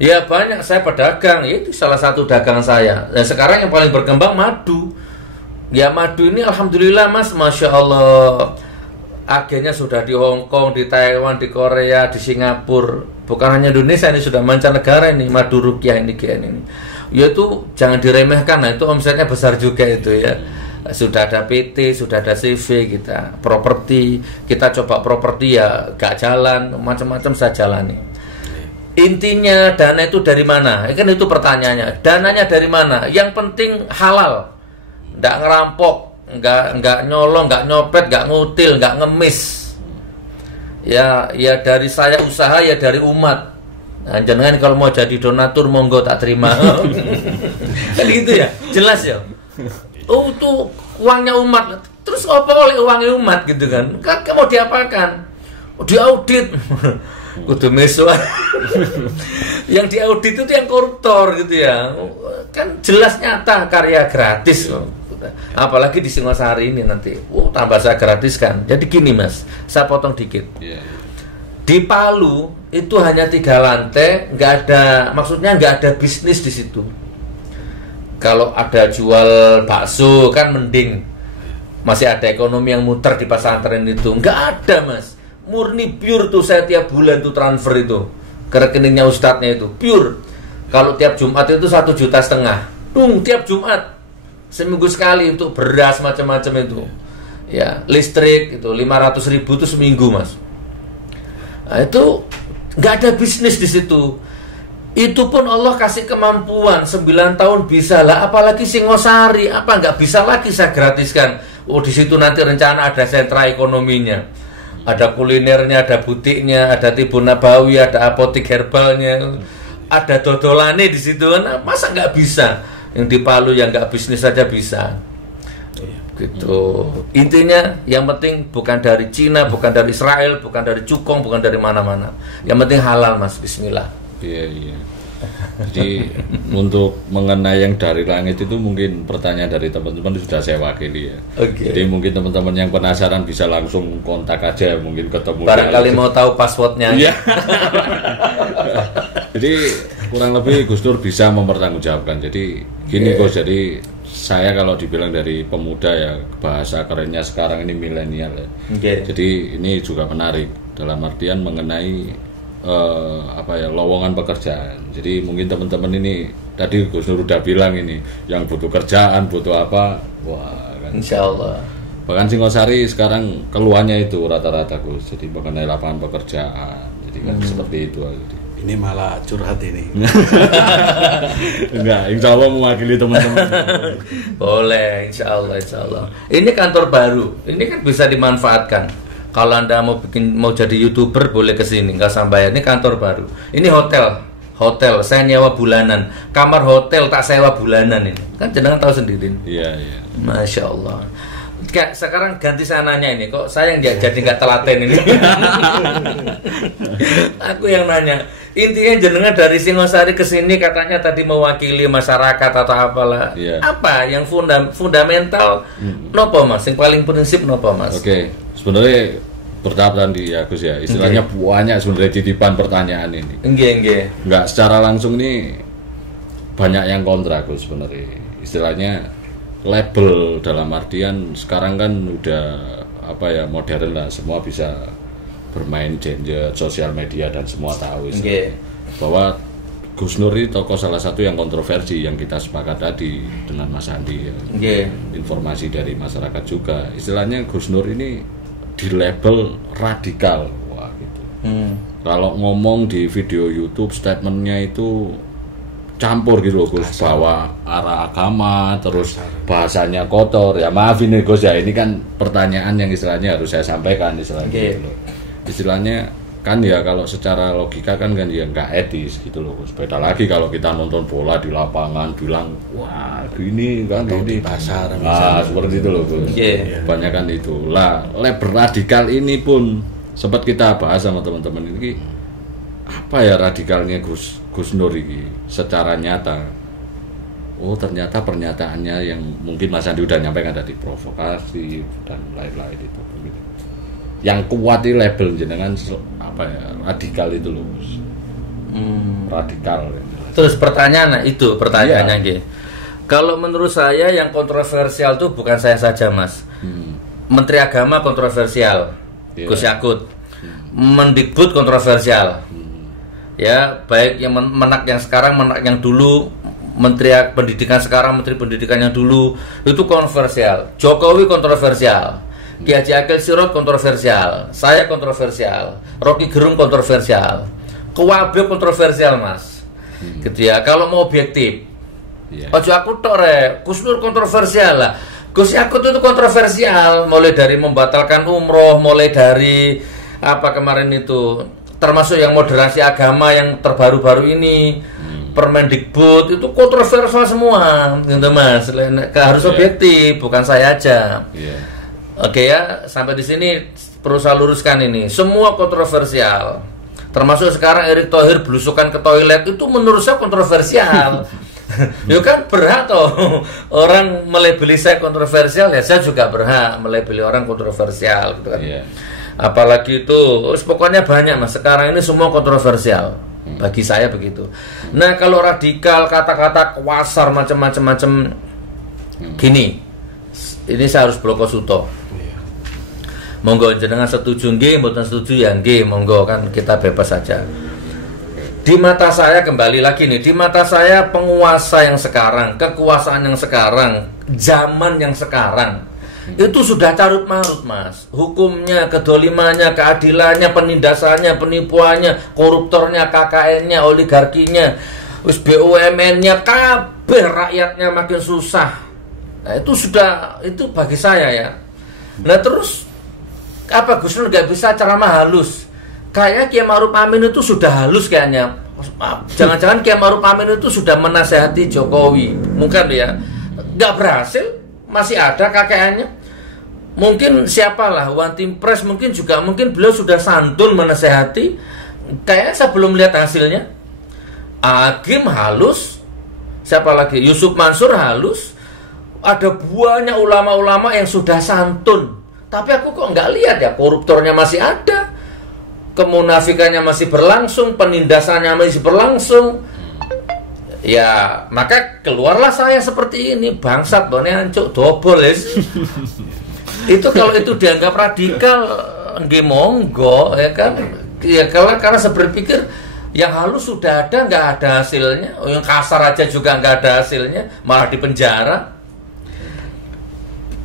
Ya banyak, saya pedagang, itu salah satu dagang saya. Dan sekarang yang paling berkembang madu. Ya madu ini alhamdulillah Mas, Masya Allah, agennya sudah di Hong Kong, di Taiwan, di Korea, di Singapura. Bukan hanya Indonesia, ini sudah mancanegara ini, madu rukyah ini ini. Ya itu jangan diremehkan, nah itu omsetnya besar juga itu ya. Sudah ada PT, sudah ada CV kita, properti, kita coba properti ya gak jalan, macam-macam saya jalani. Intinya dana itu dari mana? Kan itu pertanyaannya. Dananya dari mana? Yang penting halal. Nggak ngerampok, nggak nyolong, nggak nyopet, nggak ngutil, nggak ngemis. Ya dari saya usaha, ya dari umat. Nah, jangan kalau mau jadi donatur monggo tak terima. Kan gitu ya, jelas ya. Oh itu uangnya umat. Terus apa oleh uangnya umat gitu kan? Kan mau diapakan? Diaudit. Kudu mesuan. Yang diaudit itu yang koruptor gitu ya. Kan jelas nyata karya gratis. Apalagi di Singosari ini nanti, tambah saya gratiskan. Jadi gini Mas, saya potong dikit. Di Palu itu hanya 3 lantai, nggak ada, maksudnya nggak ada bisnis di situ. Kalau ada jual bakso kan mending, masih ada ekonomi yang muter di pesantren itu. Nggak ada Mas, murni pure tuh saya tiap bulan tuh transfer itu ke rekeningnya ustadznya itu pure. Kalau tiap Jumat itu 1,5 juta, tiap Jumat. Seminggu sekali untuk beras macam-macam itu. Ya, listrik itu 500.000 itu seminggu Mas. Nah, itu nggak ada bisnis di situ. Itu pun Allah kasih kemampuan 9 tahun bisa lah. Apalagi Singosari, apa nggak bisa lagi saya gratiskan. Di situ nanti rencana ada sentra ekonominya, ada kulinernya, ada butiknya, ada Tibun Nabawi, ada apotik herbalnya, ada dodolane di situ kan. Masa nggak bisa? Yang di Palu yang nggak bisnis saja bisa. Gitu. Intinya yang penting bukan dari Cina, bukan dari Israel, bukan dari Cukong, bukan dari mana-mana. Yang penting halal Mas, bismillah. Iya. Jadi untuk mengenai yang dari langit itu mungkin pertanyaan dari teman-teman sudah saya wakili ya. Jadi mungkin teman-teman yang penasaran bisa langsung kontak aja, mungkin ketemu. Barangkali mau tahu passwordnya. Iya. Jadi kurang lebih Gus Nur bisa mempertanggungjawabkan. Jadi gini Gus, jadi saya kalau dibilang dari pemuda ya, bahasa kerennya sekarang ini milenial ya. Jadi ini juga menarik dalam artian mengenai lowongan pekerjaan. Jadi mungkin teman-teman ini tadi Gus Nur udah bilang ini yang butuh kerjaan, butuh apa, wah kan. Insyaallah. Bahkan Singosari sekarang keluarnya itu rata-rata Gus. Jadi mengenai lapangan pekerjaan. Jadi kan seperti itu. Ini malah curhat ini. Enggak, insya Allah mewakili teman-teman. Boleh, insya Allah. Ini kantor baru, ini kan bisa dimanfaatkan. Kalau Anda mau jadi YouTuber boleh ke sini, nggak sampai. Ini kantor baru. Ini hotel. Saya nyewa bulanan. Kamar hotel tak sewa bulanan ini. Kan jenengan tahu sendiri. Iya. Masya Allah. Sekarang ganti sananya ini, kok saya yang jadi nggak telaten ini. Aku yang nanya. Intinya jenengan dari Singosari ke sini katanya tadi mewakili masyarakat atau apalah. Apa yang fundamental? Nopo Mas? Yang paling prinsip nopo Mas? Oke. Sebenarnya bertahap tadi ya Gus ya. Istilahnya banyak sebenarnya titipan pertanyaan ini. Enggak secara langsung nih banyak yang kontra Gus sebenarnya. Istilahnya label dalam artian sekarang kan udah modern lah, semua bisa bermain genjet, sosial media dan semua tahu bahwa Gus Nur ini tokoh salah satu yang kontroversi yang kita sepakat tadi dengan Mas Andi informasi dari masyarakat juga. Istilahnya Gus Nur ini di label radikal. Wah gitu. Kalau ngomong di video YouTube statementnya itu campur gitu loh Gus, bawa arah agama, terus bahasanya kotor. Ya maaf ini Gus ya, ini kan pertanyaan yang istilahnya harus saya sampaikan istilahnya gitu loh. Istilahnya kan ya kalau secara logika kan ya nggak etis gitu loh Gus. Beda lagi kalau kita nonton bola di lapangan bilang wah ini kan atau ini di pasar seperti itu loh Gus. Banyak kan itu lah. Label radikal ini pun sempat kita bahas sama teman-teman ini, apa ya radikalnya Gus Nur ini secara nyata. Oh ternyata pernyataannya yang mungkin Mas Andi udah nyampaikan tadi provokasi dan lain-lain itu yang kuat di label jenengan radikal itu loh Gus. radikal. Terus pertanyaan itu pertanyaannya gitu. Kalau menurut saya yang kontroversial tuh bukan saya saja, Mas. Menteri Agama kontroversial, Gus Yakut. Mendikbud kontroversial. Ya, baik yang menak yang sekarang, menak yang dulu, Menteri Pendidikan sekarang, Menteri Pendidikan yang dulu itu kontroversial. Jokowi kontroversial. Ki Haji Akil Sirot kontroversial. Saya kontroversial. Rocky Gerung kontroversial. Kuwabe kontroversial, Mas. Gitu ya. Kalau mau objektif. Ojo aku tok rek. Gus Nur kontroversial lah. Gus Yakut itu kontroversial, mulai dari membatalkan umroh, mulai dari apa kemarin itu, termasuk yang moderasi agama yang terbaru-baru ini, Permendikbud itu kontroversial semua, gitu Mas. Harus objektif, bukan saya aja. Oke ya, sampai di sini perlu saya luruskan ini. Semua kontroversial. Termasuk sekarang Erick Thohir belusukan ke toilet itu menurut saya kontroversial. Ya kan berhak toh orang melabeli saya kontroversial, ya saya juga berhak melabeli orang kontroversial gitu kan. Apalagi itu, pokoknya banyak Mas. Sekarang ini semua kontroversial. Bagi saya begitu. Nah, kalau radikal, kata-kata kasar macam-macam gini. Ini saya harus bloko suto. Monggo jenengan setuju nggih, mboten setuju ya nggih, monggo kan kita bebas saja. Di mata saya kembali lagi nih, di mata saya penguasa yang sekarang, kekuasaan yang sekarang, zaman yang sekarang itu sudah carut marut Mas. Hukumnya, kedolimannya, keadilannya, penindasannya, penipuannya, koruptornya, KKN-nya, oligarkinya, BUMN-nya, kabeh rakyatnya makin susah. Nah, itu sudah, itu bagi saya ya. Nah terus apa Gus Nur nggak bisa ceramah halus? Kayak Kiai Ma'ruf Amin itu sudah halus kayaknya. Jangan-jangan Kiai Ma'ruf Amin itu sudah menasehati Jokowi. Mungkin ya nggak berhasil, masih ada KKN-nya. Mungkin siapalah One Team Press mungkin juga, mungkin beliau sudah santun menasehati. Kayak saya belum lihat hasilnya. Agim halus, siapa lagi? Yusuf Mansur halus. Ada banyak ulama-ulama yang sudah santun. Tapi aku kok nggak lihat ya, koruptornya masih ada, kemunafikannya masih berlangsung, penindasannya masih berlangsung. Ya, maka keluarlah saya seperti ini, bangsat bone ancuk dobol ya. Itu kalau itu dianggap radikal, nggih monggo ya kan. Ya karena saya berpikir yang halus sudah ada, nggak ada hasilnya. Yang kasar aja juga nggak ada hasilnya, malah dipenjara.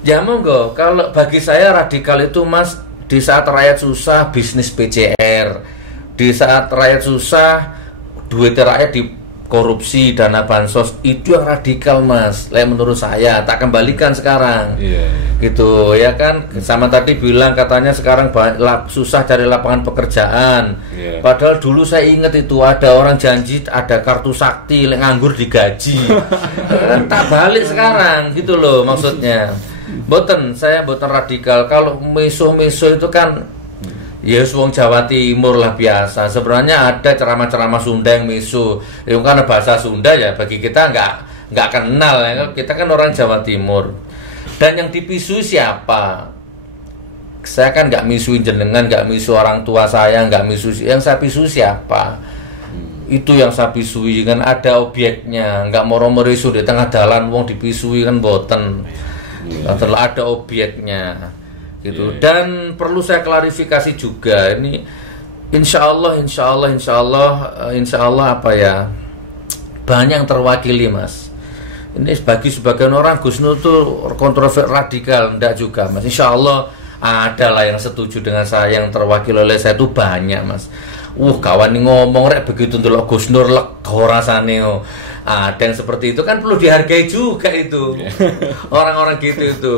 Ya monggo, kalau bagi saya radikal itu Mas, di saat rakyat susah bisnis PCR, di saat rakyat susah duit rakyat dikorupsi, dana bansos, itu yang radikal Mas. Menurut saya, tak kembalikan sekarang. Gitu ya kan. Sama tadi bilang katanya sekarang susah cari lapangan pekerjaan. Padahal dulu saya ingat itu ada orang janji ada kartu sakti, nganggur digaji. Kan tak balik sekarang gitu loh maksudnya. Saya boten radikal. Kalau meso-meso itu kan ya wong Jawa Timur lah biasa. Sebenarnya ada ceramah-ceramah Sunda yang meso. Itu karena bahasa Sunda ya bagi kita nggak kenal ya. Kita kan orang Jawa Timur. Dan yang dipisui siapa? Saya kan nggak misuin jenengan, nggak misu orang tua saya, nggak misu. Yang saya pisui siapa? Itu yang saya pisui kan ada objeknya. Nggak moro-moro isu di tengah jalan wong dipisui kan boten. Setelah ada objeknya gitu. Dan perlu saya klarifikasi juga ini, insya Allah apa ya, banyak yang terwakili Mas. Ini bagi sebagian orang Gus Nur tuh kontroversial radikal, enggak juga Mas. Insya Allah ada lah yang setuju dengan saya, yang terwakili oleh saya itu banyak Mas. Kawan ini ngomong rek begitu ndelok Gus Nur lega rasane. Ada yang seperti itu kan perlu dihargai juga itu. Orang-orang gitu itu.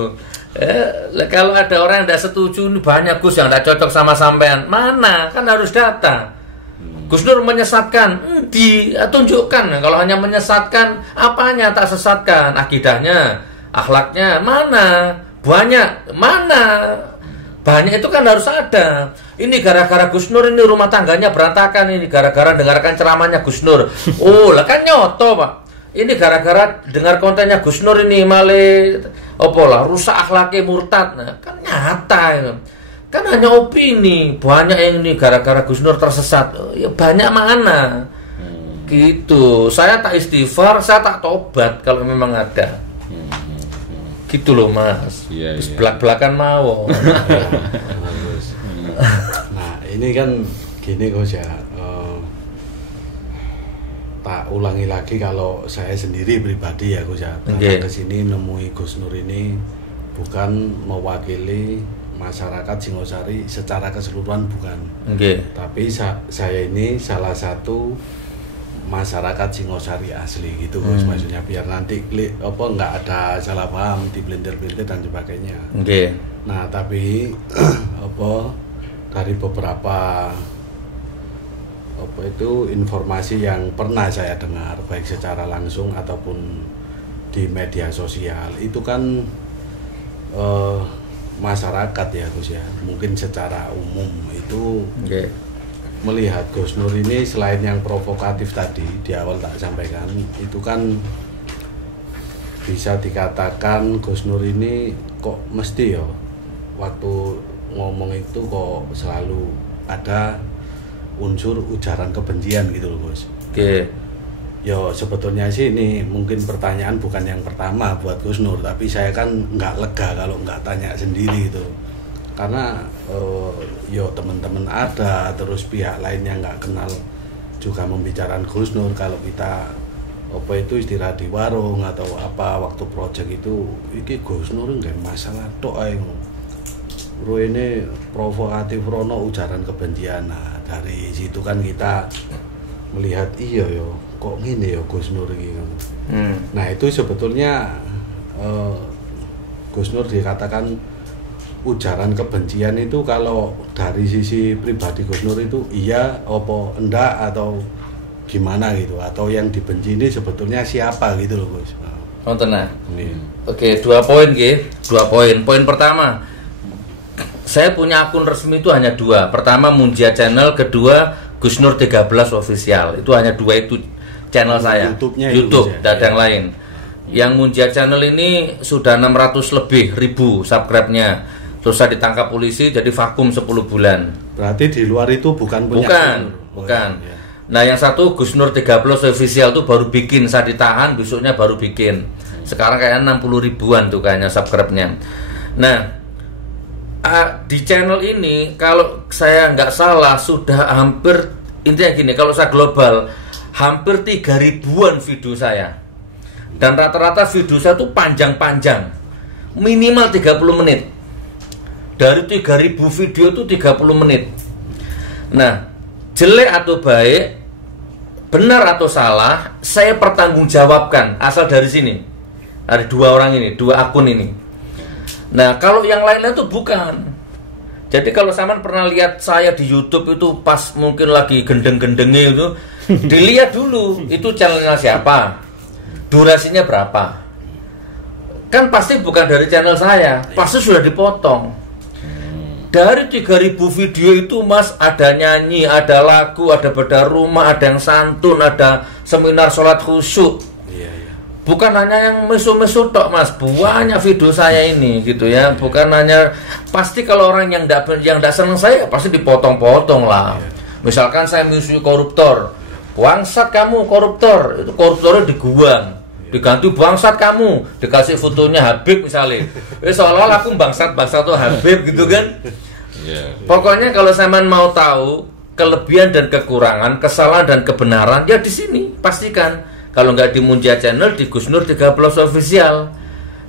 Kalau ada orang yang tidak setuju, ini banyak Gus yang tidak cocok sama sampean. Mana? Kan harus data. Gus Nur menyesatkan, ditunjukkan. Kalau hanya menyesatkan, apanya tak sesatkan? Akidahnya, akhlaknya, mana? Banyak, mana? Banyak itu kan harus ada. Ini gara-gara Gus Nur ini rumah tangganya berantakan, ini gara-gara dengarkan ceramahnya Gus Nur. Lah kan nyoto Pak. Ini gara-gara dengar kontennya Gus Nur ini rusak akhlaknya, murtad. Nah, kan nyata itu. Kan hanya opini. Banyak yang ini gara-gara Gus Nur tersesat. Ya banyak mana? Gitu. Saya tak istighfar, saya tak tobat kalau memang ada. Gitu loh Mas. Iya. Belak-belakan mau. Nah ini kan gini Gus ya, tak ulangi lagi kalau saya sendiri pribadi ya Gus ya, datang ke sini nemui Gus Nur ini bukan mewakili masyarakat Singosari secara keseluruhan, bukan. Tapi saya ini salah satu masyarakat Singosari asli gitu Gus, maksudnya biar nanti nggak ada salah paham, dibelintir-belintir dan sebagainya. Nah tapi dari beberapa informasi yang pernah saya dengar baik secara langsung ataupun di media sosial itu kan masyarakat ya Gus ya, mungkin secara umum itu melihat Gus Nur ini selain yang provokatif tadi di awal tak sampaikan, itu kan bisa dikatakan Gus Nur ini kok mesti ya waktu ngomong itu kok selalu ada unsur ujaran kebencian gitu loh Gus. Yo sebetulnya sih ini mungkin pertanyaan bukan yang pertama buat Gus Nur, tapi saya kan nggak lega kalau nggak tanya sendiri gitu. Karena yo teman-teman ada, terus pihak lain yang nggak kenal juga membicarakan Gus Nur kalau kita istirahat di warung atau apa waktu project itu iki Gus Nur nggak masalah tok ae. Bro ini provokatif rono ujaran kebencian. Nah, dari situ kan kita melihat iya yo kok gini yo Gus Nur gitu. Nah, itu sebetulnya Gus Nur dikatakan ujaran kebencian itu kalau dari sisi pribadi Gus Nur itu iya apa enggak atau gimana gitu, atau yang dibenci ini sebetulnya siapa gitu loh Gus. Tenang. Oke, 2 poin nggih. 2 poin. Poin pertama, saya punya akun resmi itu hanya 2. Pertama Munjia Channel, kedua Gus Nur 13 Official. Itu hanya 2 itu channel saya. YouTube, tidak ada yang lain. Yang Munjia Channel ini sudah 600 lebih ribu subscribe-nya. Terus saya ditangkap polisi jadi vakum 10 bulan. Berarti di luar itu bukan punya bukan. Ya. Nah, yang satu Gus Nur 13 Official itu baru bikin, saya ditahan, besoknya baru bikin. Sekarang kayaknya 60 ribuan tuh kayaknya subscribe-nya. Nah, di channel ini kalau saya nggak salah sudah hampir, intinya gini, kalau saya global hampir 3 ribuan video saya, dan rata-rata video saya tuh panjang-panjang, minimal 30 menit. Dari 3000 video itu 30 menit. Nah, jelek atau baik, benar atau salah, saya pertanggungjawabkan asal dari sini. Ada 2 orang ini, 2 akun ini. Nah, kalau yang lainnya itu bukan. Jadi kalau Saman pernah lihat saya di YouTube itu pas mungkin lagi gendeng-gendengnya itu, dilihat dulu itu channelnya siapa, durasinya berapa. Kan pasti bukan dari channel saya, pasti sudah dipotong. Dari 3000 video itu Mas, ada nyanyi, ada lagu, ada bedah rumah, ada yang santun, ada seminar sholat khusyuk. Bukan hanya yang mesu-mesu tok Mas, banyak video saya ini gitu ya. Bukan hanya, pasti kalau orang yang tidak senang saya pasti dipotong-potong lah. Misalkan saya musuh koruptor, bangsat kamu koruptor, itu koruptornya diguang, diganti bangsat kamu, dikasih fotonya Habib misalnya. Seolah-olah aku bangsat tuh Habib gitu kan. Pokoknya kalau Saman mau tahu kelebihan dan kekurangan, kesalahan dan kebenaran, ya di sini pastikan. Kalau nggak di Munjia Channel, di Gus Nur 13 Official.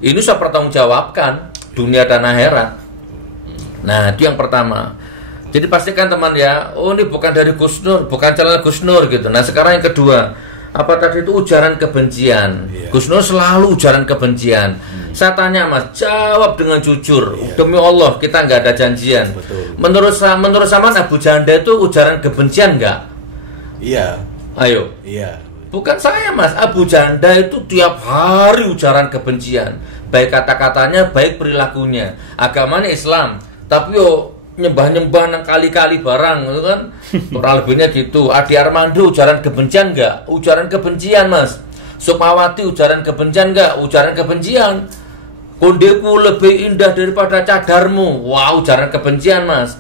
Ini saya pertanggungjawabkan dunia dan akhirat. Nah, itu yang pertama. Jadi pastikan teman ya, oh ini bukan dari Gus Nur, bukan channel Gus Nur gitu. Nah, sekarang yang kedua, apa tadi itu ujaran kebencian. Gus Nur selalu ujaran kebencian. Saya tanya Mas, jawab dengan jujur. Demi Allah, kita nggak ada janjian. Menurut Saman, Abu Janda itu ujaran kebencian nggak? Iya. Ayo. Iya. Bukan saya Mas, Abu Janda itu tiap hari ujaran kebencian, baik kata-katanya, baik perilakunya. Agamanya Islam, tapi yo nyembah-nyembah nang kali-kali barang gitu kan. Kurang lebihnya gitu. Adi Armando ujaran kebencian enggak? Ujaran kebencian Mas. Sukmawati ujaran kebencian enggak? Ujaran kebencian. Kondeku lebih indah daripada cadarmu. Wah, ujaran kebencian Mas.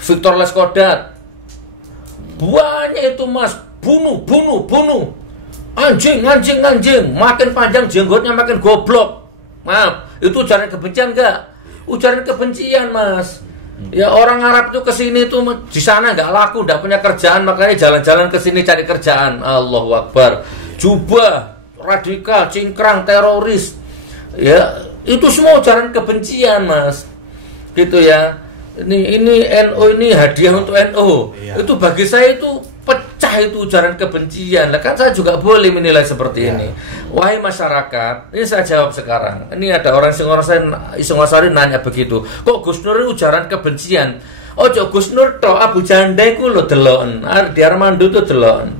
Victor Leskodat, banyak itu Mas, bunuh. Anjing. Makin panjang jenggotnya makin goblok. Maaf, itu ujaran kebencian enggak? Ujaran kebencian, Mas. Ya orang Arab tuh kesini tuh di sana nggak laku, nggak punya kerjaan, makanya jalan-jalan kesini cari kerjaan. Allahu Akbar. Jubah, radikal, cingkrang, teroris. Ya itu semua ujaran kebencian, Mas. Gitu ya. Ini NU, ini hadiah untuk NU. Itu bagi saya itu pecah, itu ujaran kebencian. Lah kan saya juga boleh menilai seperti ini. Wahai masyarakat, ini saya jawab sekarang. Ini ada orang Singosari nanya begitu. Kok Gus Nur ujaran kebencian? Ojo Gus Nur toh Abu Janda iku lho deloken. Di Armando tuh deloken.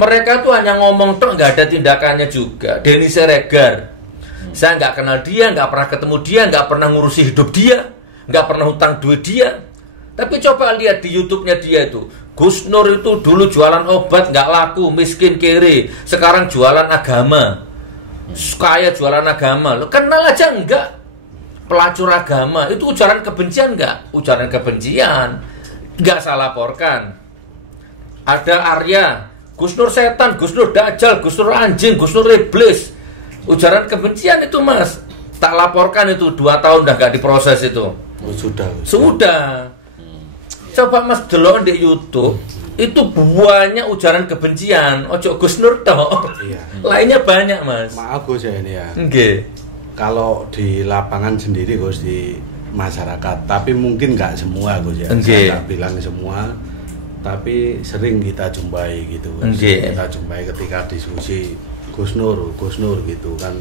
Mereka tuh hanya ngomong toh, nggak ada tindakannya juga. Denny Siregar. Saya nggak kenal dia, nggak pernah ketemu dia, nggak pernah ngurusi hidup dia, nggak pernah hutang duit dia. Tapi coba lihat di YouTube-nya dia itu. Gus Nur itu dulu jualan obat nggak laku, miskin kere. Sekarang jualan agama, kaya jualan agama. Lo kenal aja enggak? Pelacur agama itu ujaran kebencian enggak? Ujaran kebencian, nggak saya laporkan. Ada Arya, Gus Nur setan, Gus Nur dajjal, Gus Nur anjing, Gus Nur iblis. Ujaran kebencian itu, Mas. Tak laporkan itu 2 tahun udah nggak diproses itu. Sudah. Coba Mas delok di YouTube, itu banyak ujaran kebencian. Ojo Gus Nur toh. Iya. Lainnya banyak, Mas. Maaf Gus ya ini ya. Nggih. Kalau di lapangan sendiri Gus, di masyarakat, tapi mungkin nggak semua Gus ya. Saya nggak bilang semua, tapi sering kita jumpai gitu. Kita jumpai ketika diskusi Gus Nur gitu kan.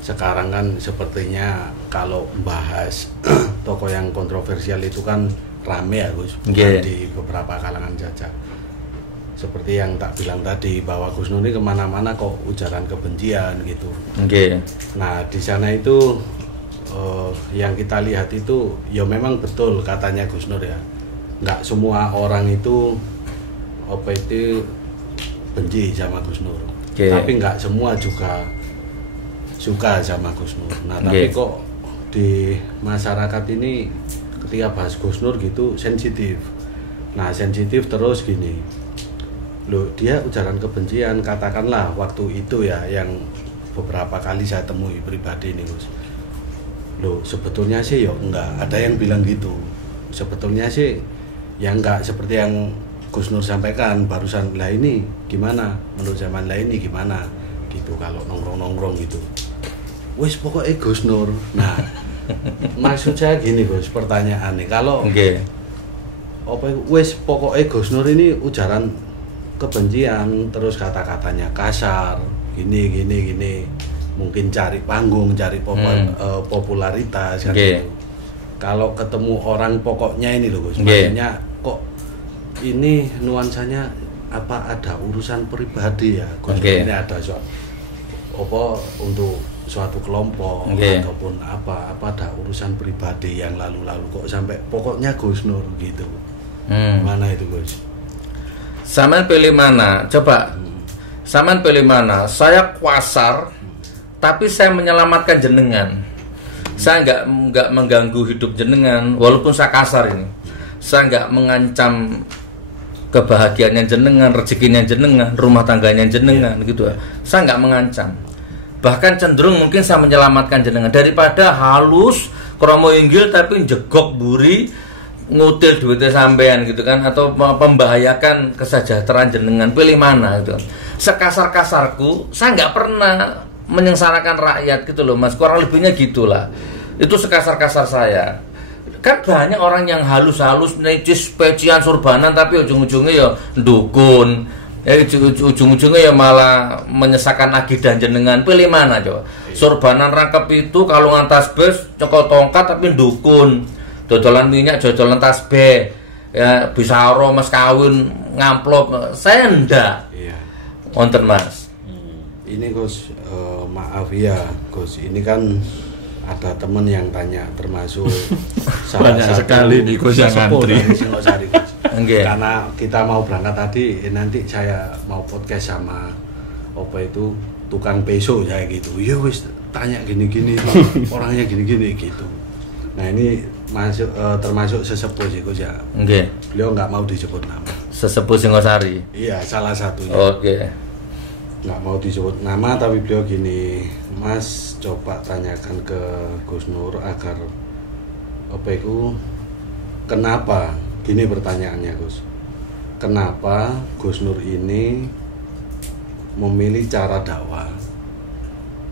Sekarang kan sepertinya kalau bahas tokoh yang kontroversial itu kan rame ya Gus, di beberapa kalangan saja. Seperti yang tak bilang tadi bahwa Gus Nur ini kemana-mana kok ujaran kebencian gitu. Nah di sana itu yang kita lihat itu ya memang betul katanya Gus Nur ya. Nggak semua orang itu benci sama Gus Nur. Tapi nggak semua juga suka sama Gus Nur. Nah tapi kok di masyarakat ini ketika bahas Gus Nur gitu sensitif. Nah sensitif terus gini. Loh dia ujaran kebencian, katakanlah waktu itu ya yang beberapa kali saya temui pribadi nih Gus. Loh sebetulnya sih ya enggak, ada yang bilang gitu. Sebetulnya sih ya enggak seperti yang Gus Nur sampaikan barusan. Lah ini gimana? Menurut zaman lah ini gimana? Gitu kalau nongkrong-nongkrong gitu. Wes pokoknya Gus Nur. Nah maksud saya gini Gus, pertanyaan nih kalau wes pokoknya Gus Nur ini ujaran kebencian terus kata-katanya kasar gini mungkin cari panggung, cari popularitas kan gitu. Kalau ketemu orang pokoknya ini loh Gus, maksudnya kok ini nuansanya apa ada urusan pribadi ya Gus, ini ada untuk suatu kelompok ataupun apa ada urusan pribadi yang lalu-lalu kok sampai pokoknya Gus Nur gitu. Mana itu Gus? Saman pilih mana? Coba. Saman pilih mana? Saya kuasar tapi saya menyelamatkan jenengan. Saya nggak mengganggu hidup jenengan walaupun saya kasar ini. Saya nggak mengancam kebahagiaannya jenengan, rezekinya jenengan, rumah tangganya jenengan gitu. Saya nggak mengancam. Bahkan cenderung mungkin saya menyelamatkan jenengan daripada halus kromo inggil tapi jegok buri ngutil duitnya sampean gitu kan, atau membahayakan kesejahteraan jenengan. Pilih mana gitu. Sekasar-kasarku saya nggak pernah menyengsarakan rakyat gitu loh Mas, kurang lebihnya gitulah. Itu sekasar-kasar saya. Kan banyak orang yang halus-halus necis pecian surbanan tapi ujung-ujungnya ya dukun. Ya ujung-ujungnya ya malah menyesakkan akidah jenengan. Pilih mana coba? Surbanan rangkep itu kalungan tasbih, cokol tongkat tapi dukun. Dodolan minyak, dodolan tasbih. Ya bisa mas kawin ngamplop. Saya enggak. Wonten Mas. Ini Gus, maaf ya Gus, ini kan ada teman yang tanya termasuk salah satu sekali nih Gus yang ngantri. Karena kita mau berangkat tadi, nanti saya mau podcast sama tukang peso saya gitu. Ya wis tanya gini-gini, orangnya gini-gini gitu. Nah ini termasuk sesepuh sih Gus ya. Beliau nggak mau disebut nama. sesepuh Singosari. Iya, salah satunya. Oke. Nggak mau disebut nama, tapi beliau gini, Mas coba tanyakan ke Gus Nur agar apa itu, kenapa, gini pertanyaannya Gus, kenapa Gus Nur ini memilih cara dakwah,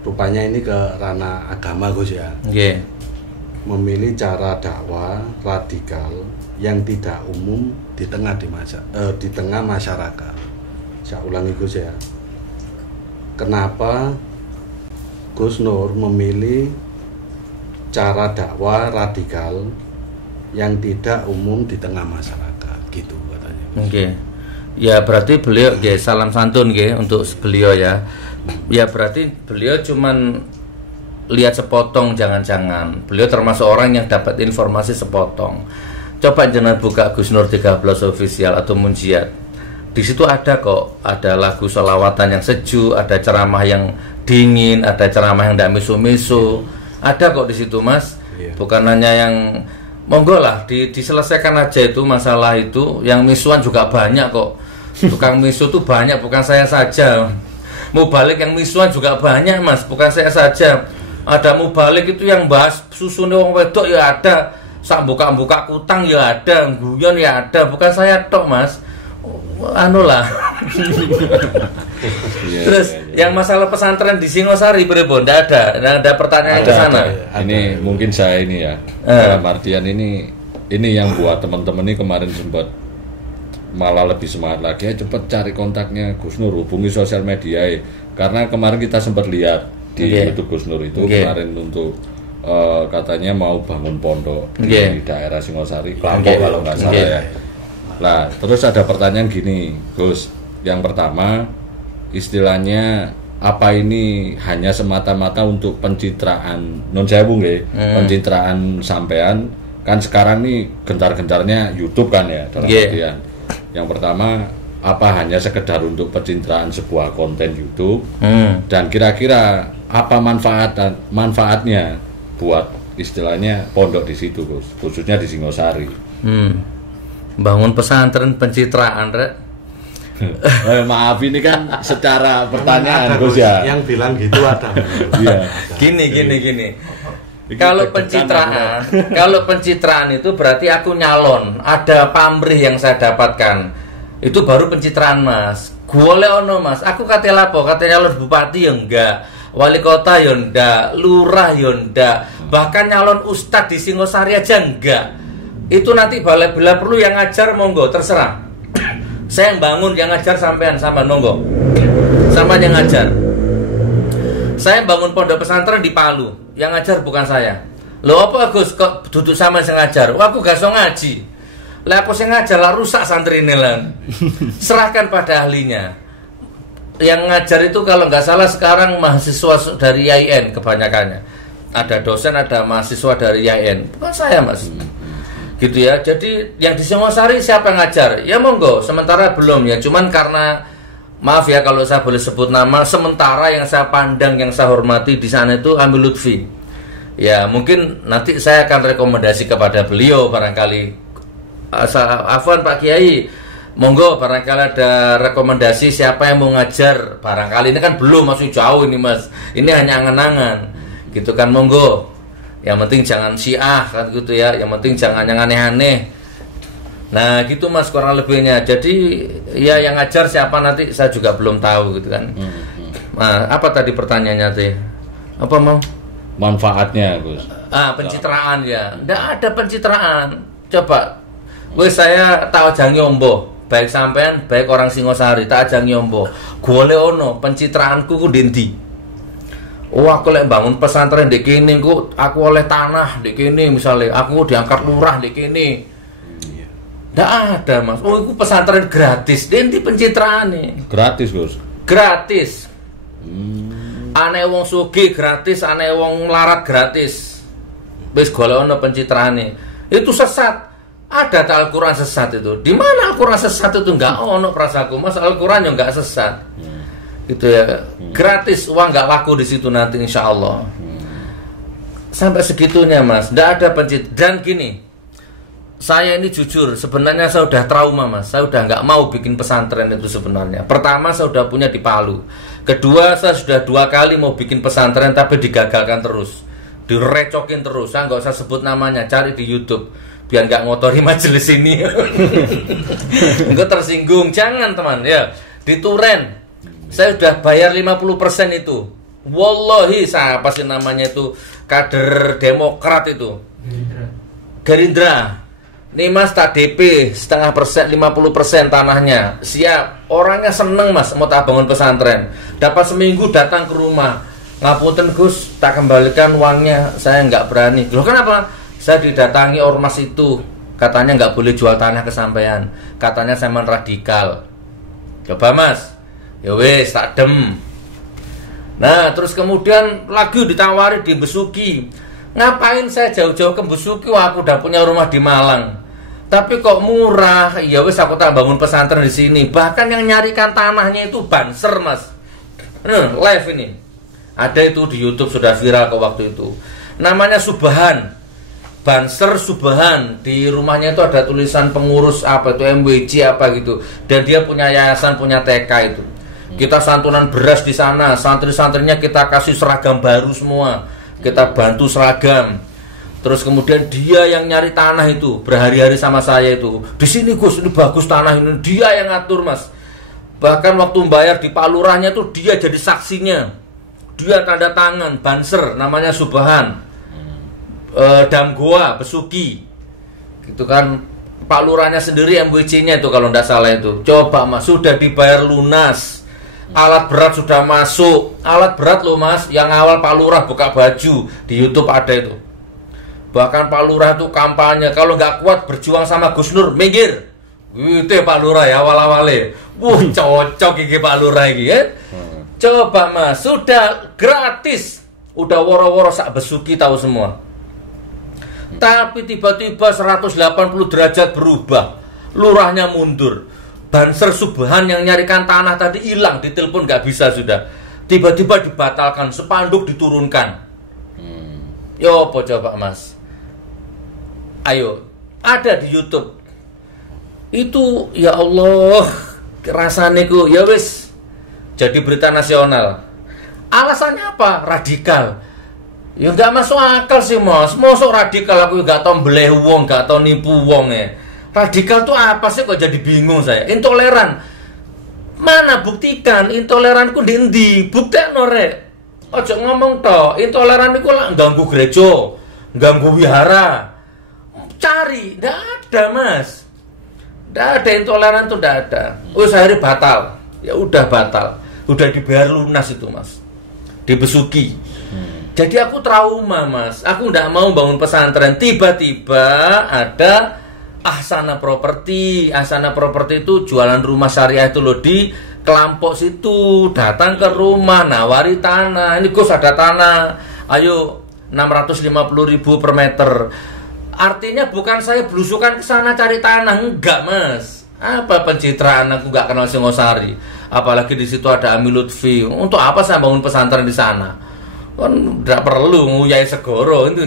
rupanya ini ke ranah agama Gus ya. Okay. Memilih cara dakwah radikal yang tidak umum di tengah masyarakat. Saya ulangi Gus ya. Kenapa Gus Nur memilih cara dakwah radikal yang tidak umum di tengah masyarakat, gitu katanya. Oke. Ya berarti beliau salam santun untuk beliau ya. Ya berarti beliau cuman lihat sepotong, jangan-jangan beliau termasuk orang yang dapat informasi sepotong. Coba jangan buka Gus Nur 13 official atau Munjiat. Di situ ada kok, ada lagu sholawatan yang sejuk, ada ceramah yang dingin, ada ceramah yang tidak misu-misu. Ada kok di situ Mas. Bukan hanya yang monggo lah diselesaikan aja itu masalah itu. Yang misuan juga banyak kok. Tukang misu tuh banyak, bukan saya saja. Mubalik yang misuan juga banyak Mas, bukan saya saja. Ada mubalik itu yang bahas susune wong wedok ya ada, sak buka-buka kutang ya ada, guyon ya ada, bukan saya tok Mas. Anu lah. Terus yang masalah pesantren di Singosari Brebon ndak ada pertanyaan ke sana. Ini mungkin saya ini ya. Dalam artian ini yang buat teman-teman ini kemarin sempat malah lebih semangat lagi, cepet cari kontaknya Gus Nur, hubungi sosial media karena kemarin kita sempat lihat di YouTube Gus Nur itu kemarin untuk katanya mau bangun pondok di daerah Singosari, Klampok kalau nggak salah ya. Lah terus ada pertanyaan gini Gus, yang pertama istilahnya apa ini hanya semata-mata untuk pencitraan non sewu pencitraan sampean kan sekarang nih gentar-gentarnya YouTube kan ya dalam artian. Yang pertama, apa hanya sekedar untuk pencitraan sebuah konten YouTube dan kira-kira apa manfaatnya buat istilahnya pondok di situ Gus, khususnya di Singosari. Bangun pesantren pencitraan, Rek. Maaf ini kan secara pertanyaan Gus ya. Yang bilang gitu ada. Iya. Gini. Kalau pencitraan itu berarti aku nyalon, ada pamrih yang saya dapatkan. Itu baru pencitraan Mas. Gole ono Mas, aku kate lapo, kate nyalon bupati ya enggak, wali kota ya enggak, lurah ya enggak, bahkan nyalon ustadz di Singosari aja enggak. Itu nanti balai bila perlu yang ngajar monggo terserah. Saya yang bangun, yang ngajar sampean sama monggo. Sama yang ngajar. Saya bangun pondok pesantren di Palu, yang ngajar bukan saya. Loh apa Gus kok duduk sama yang ngajar? Wah aku gak so ngaji. Lah aku yang ngajar lah rusak santri ini lah. Serahkan pada ahlinya. Yang ngajar itu kalau nggak salah sekarang mahasiswa dari IAIN kebanyakannya. Ada dosen, ada mahasiswa dari IAIN. Bukan saya Mas. Gitu ya. Jadi yang di Singosari siapa yang ngajar? Ya monggo. Sementara belum ya. Cuman karena maaf ya kalau saya boleh sebut nama, sementara yang saya pandang, yang saya hormati di sana itu Amil Lutfi. Ya mungkin nanti saya akan rekomendasi kepada beliau barangkali. Afwan Pak Kiai, monggo barangkali ada rekomendasi siapa yang mau ngajar. Barangkali ini kan belum, masih jauh ini Mas. Ini hanya angan-angan. Gitu kan monggo. Yang penting jangan syiah kan gitu ya. Yang penting jangan yang aneh-aneh. Nah gitu Mas kurang lebihnya. Jadi ya yang ngajar siapa nanti saya juga belum tahu gitu kan. Nah apa tadi pertanyaannya teh? Apa mau? Manfaatnya Gus. Pencitraan ya. Nggak ada pencitraan. Coba, wes saya tak ajangi ombo. Baik sampean, baik orang Singosari tak ajangi ombo. Gole ono pencitraanku ku dendi. Oh aku lek bangun pesantren di kene aku oleh tanah di kene misalnya. Aku diangkat lurah di kene. Nggak ada Mas. Oh itu pesantren gratis. Dendi pencitraan nih. Gratis Gus. Gratis. Aneh wong sugih gratis, aneh wong larat gratis. Wis golek ono pencitraane. Itu sesat. Ada tak Al-Qur'an sesat itu? Di mana Al-Qur'an sesat itu enggak ono prasaku. Mas Al-Qur'an yang enggak sesat. Gitu ya. Gratis, uang enggak laku di situ nanti insyaallah. Sampai segitunya Mas. Enggak ada pencitraan. Dan gini. saya ini jujur, sebenarnya saya udah trauma mas. Saya udah nggak mau bikin pesantren itu sebenarnya. Pertama saya udah punya di Palu. Kedua saya sudah 2 kali mau bikin pesantren tapi digagalkan terus, direcokin terus. Saya nggak usah sebut namanya, cari di YouTube biar nggak ngotori majelis ini. Enggak tersinggung, jangan teman ya. Di Turen saya udah bayar 50% itu. Wallahi siapa sih namanya itu, kader Demokrat itu, Gerindra. Nih mas tak DP 0,5%, 50% tanahnya. Siap, orangnya seneng mas mau tak bangun pesantren. Dapat seminggu datang ke rumah, ngapunten Gus, tak kembalikan uangnya. Saya nggak berani. Loh kenapa? Saya didatangi ormas itu, katanya nggak boleh jual tanah ke sampean. Katanya saya radikal. Coba mas, ya wes tak dem. Nah terus kemudian lagi ditawari di Besuki. Ngapain saya jauh-jauh ke Besuki? Wah, aku udah punya rumah di Malang. Tapi kok murah? Ya wes aku tak bangun pesantren di sini. Bahkan yang nyarikan tanahnya itu Banser, Mas. Live ini. Ada itu di YouTube, sudah viral ke waktu itu. Namanya Subhan. Banser Subhan. Di rumahnya itu ada tulisan pengurus apa itu MWJ apa gitu. Dan dia punya yayasan, punya TK itu. Kita santunan beras di sana. Santri-santrinya kita kasih seragam baru semua. Kita bantu seragam. Terus kemudian dia yang nyari tanah itu, berhari-hari sama saya itu. Di sini Gus, ini bagus tanah ini. Dia yang ngatur mas. Bahkan waktu bayar di Palurahnya tuh dia jadi saksinya. Dia tanda tangan, Banser, namanya Subhan. Damgoa, Besuki. Gitu kan. Pak Lurahnya sendiri MWC-nya itu kalau tidak salah itu. Coba mas, sudah dibayar lunas. Alat berat sudah masuk. Alat berat loh mas, yang awal Pak Lurah buka baju. Di YouTube ada itu. Bahkan Pak Lurah itu kampanye, kalau nggak kuat berjuang sama Gus Nur, minggir. Itu ya Pak Lurah ya awal-awalnya. Wah cocok ini Pak Lurah ini ya. Coba mas, sudah gratis. Udah woro-woro sak Besuki tahu semua. Tapi tiba-tiba 180 derajat berubah. Lurahnya mundur. Banser Subhan yang nyarikan tanah tadi hilang, ditelepon nggak bisa sudah. Tiba-tiba dibatalkan, spanduk diturunkan. Yo apa coba mas? Ayo, ada di YouTube. Itu ya Allah, rasanya ku ya wis jadi berita nasional. Alasannya apa? Radikal. Ya nggak masuk akal sih mas. Masuk radikal aku nggak tahu beleh wong, nggak tahu nipu wong ya. Radikal tuh apa sih kok jadi bingung saya? Intoleran. Mana buktikan intoleranku di endi? Buktekno rek. Ojo ngomong toh, intoleran itu lah ganggu gereja, ganggu wihara. Cari, nggak ada mas. Nggak ada intoleran tuh, nggak ada. Sehari batal, ya udah batal, udah dibayar lunas itu mas, di Besuki. Jadi aku trauma mas, aku nggak mau bangun pesantren. Tiba-tiba ada Ahsana Properti. Ahsana Properti itu jualan rumah syariah itu loh di Kelampok situ. Datang ke rumah, nawari tanah. Ini Gus ada tanah, ayo 650.000 per meter. Artinya bukan saya belusukan ke sana cari tanah, enggak mas. Apa pencitraan, aku nggak kenal Singosari. Apalagi di situ ada Ami Lutfi. Untuk apa saya bangun pesantren di sana? Kan tidak perlu nguyai segoro itu.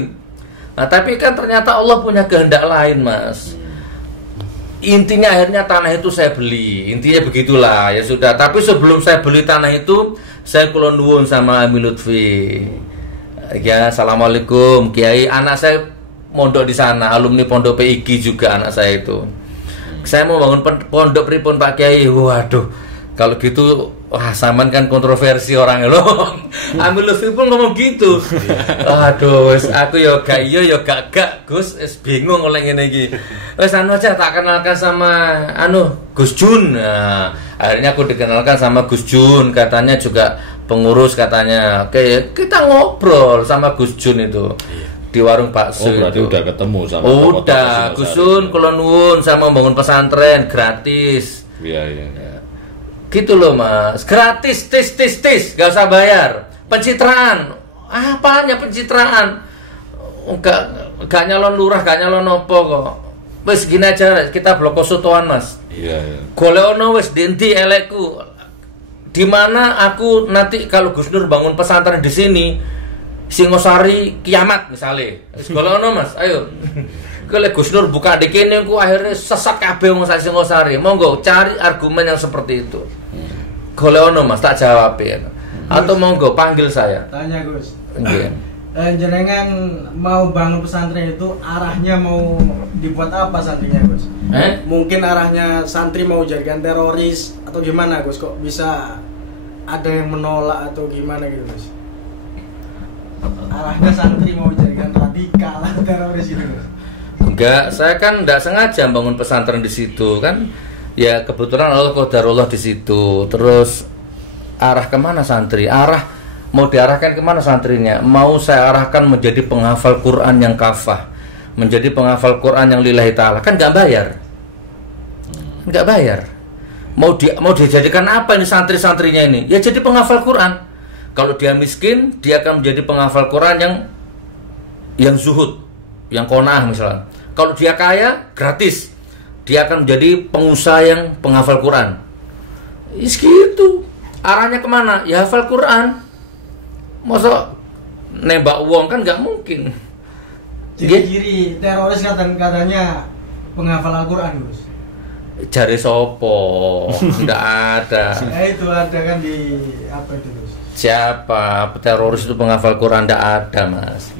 Nah tapi kan ternyata Allah punya kehendak lain mas. Intinya akhirnya tanah itu saya beli. Intinya begitulah ya sudah. Tapi sebelum saya beli tanah itu, saya kulon nuwun sama Ami Lutfi. Ya assalamualaikum Kiai. Anak saya mondok di sana, alumni pondok PIG juga anak saya itu. Saya mau bangun pondok pripun Pak Kiai. Waduh, kalau gitu wah saman kan kontroversi orangnya loh. Ami Lutfi pun ngomong gitu. Aduh, aku yo gak iya yo gak Gus, bingung oleh ngene iki. Wes anu aja tak kenalkan sama Gus Jun. Nah, akhirnya aku dikenalkan sama Gus Jun, katanya juga pengurus katanya. Oke, kita ngobrol sama Gus Jun itu. Di warung bakso. Oh, berarti itu udah ketemu sama udah, Gus Jun kula nuwun sama bangun pesantren gratis. Iya. Gitu loh mas, gratis, tis, gak usah bayar. Pencitraan, apanya pencitraan? Gak nyalon lurah, gak nyalon opo kok. Wes gini aja, kita bloko sotoan mas. Iya. Golek wes dinti elekku. Dimana aku nanti kalau Gus Nur bangun pesantren di sini, Singosari kiamat misalnya. Golek mas, ayo. Kalau Gus Nur buka di kene ku akhirnya sesat kabeh wong sak Singosari. Monggo cari argumen yang seperti itu. Golek ono Mas, tak jawab ya. Atau monggo panggil saya. Tanya Gus. Nggih. Jenengan mau bangun pesantren itu arahnya mau dibuat apa santrinya Gus? Mungkin arahnya santri mau jadikan teroris atau gimana Gus? Kok bisa ada yang menolak atau gimana gitu Gus? Arahnya santri mau jadikan radikal atau teroris gitu Gus? Enggak, saya kan enggak sengaja bangun pesantren di situ kan. Ya kebetulan Allah qadarullah di situ. Terus arah kemana santri? Mau diarahkan kemana santrinya? Mau saya arahkan menjadi penghafal Quran yang kafah, menjadi penghafal Quran yang lillahi ta'ala. Kan enggak bayar. Enggak bayar. Mau dijadikan apa ini santri-santrinya ini? Ya jadi penghafal Quran. Kalau dia miskin, dia akan menjadi penghafal Quran yang zuhud, yang qanaah misalnya. Kalau dia kaya, gratis. Dia akan menjadi pengusaha yang penghafal Quran. Gitu. Arahnya kemana? Ya hafal Quran. Masa nembak uang kan nggak mungkin. Ciri-ciri teroris katanya penghafal Al-Quran Gus. Jari sopo, nggak ada. Itu ada kan di apa itu Gus? Siapa teroris itu penghafal Quran? Nggak ada Mas.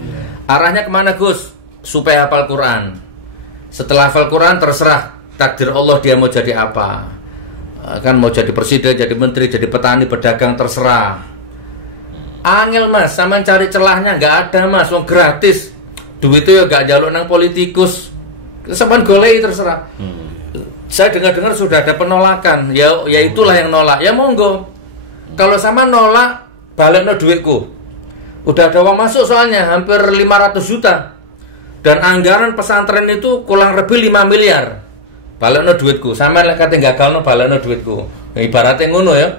Arahnya kemana Gus? Supaya hafal Quran. Setelah hafal Quran terserah takdir Allah dia mau jadi apa. Kan mau jadi presiden, jadi menteri, jadi petani, pedagang terserah. Angel Mas, sama cari celahnya nggak ada Mas, wong gratis. Duit itu ya nggak jaluk nang politikus. Sampean golei terserah. Saya dengar-dengar sudah ada penolakan. Ya itulah yang nolak. Ya monggo. Kalau sama nolak, balekno duitku. Udah ada uang masuk soalnya hampir 500 juta. Dan anggaran pesantren itu kurang lebih 5 miliar. Balekno duitku. Sama lek kate gagalno balekno duitku. Ibaratnya ngono ya.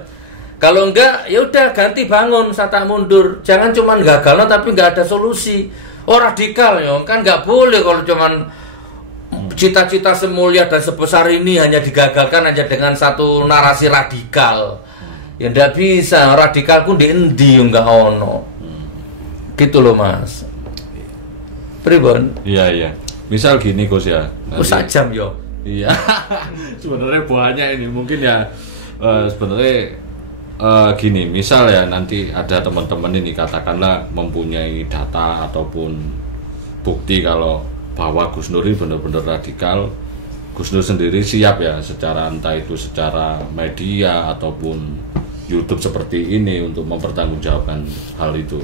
Kalau enggak, ya udah ganti bangun, sata mundur. Jangan cuman gagalno tapi enggak ada solusi. Oh radikal ya, kan enggak boleh kalau cuman cita-cita semulia dan sebesar ini hanya digagalkan hanya dengan satu narasi radikal. Ya enggak bisa, radikal pun di endi enggak ono. Gitu loh Mas. Pribon? Iya. Misal gini Gus ya. Sak jam yo. Iya. Sebenarnya banyak ini. Mungkin ya sebenarnya gini, misal ya nanti ada teman-teman ini katakanlah mempunyai data ataupun bukti kalau bahwa Gus Nur ini benar-benar radikal. Gus Nur sendiri siap ya secara entah itu secara media ataupun YouTube seperti ini untuk mempertanggungjawabkan hal itu.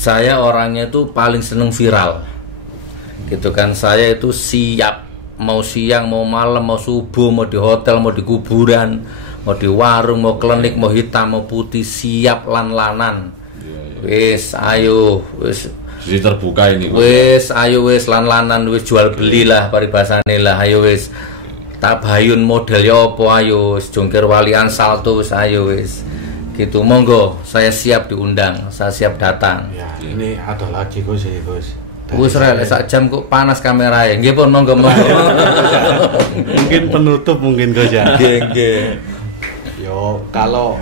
Saya orangnya itu paling seneng viral. Gitu kan, saya itu siap mau siang, mau malam, mau subuh, mau di hotel, mau di kuburan, mau di warung, mau klinik, mau hitam, mau putih, siap lan-lanan. Wis, ayo, wis. Jadi terbuka ini. Wis, ayo wis lan-lanan, wis jual belilah paribasane lah, ayo wis. Tabayun modelnya opo, ayo wis jongkir walian salto, wis ayo wis. Gitu, monggo, saya siap diundang, saya siap datang. Ya, ini ada lagi Gus. Wis rek sak jam kok panas kamerae. Nggih pun monggo. Mungkin penutup mungkin Gus ya. Nggih. Yo, kalau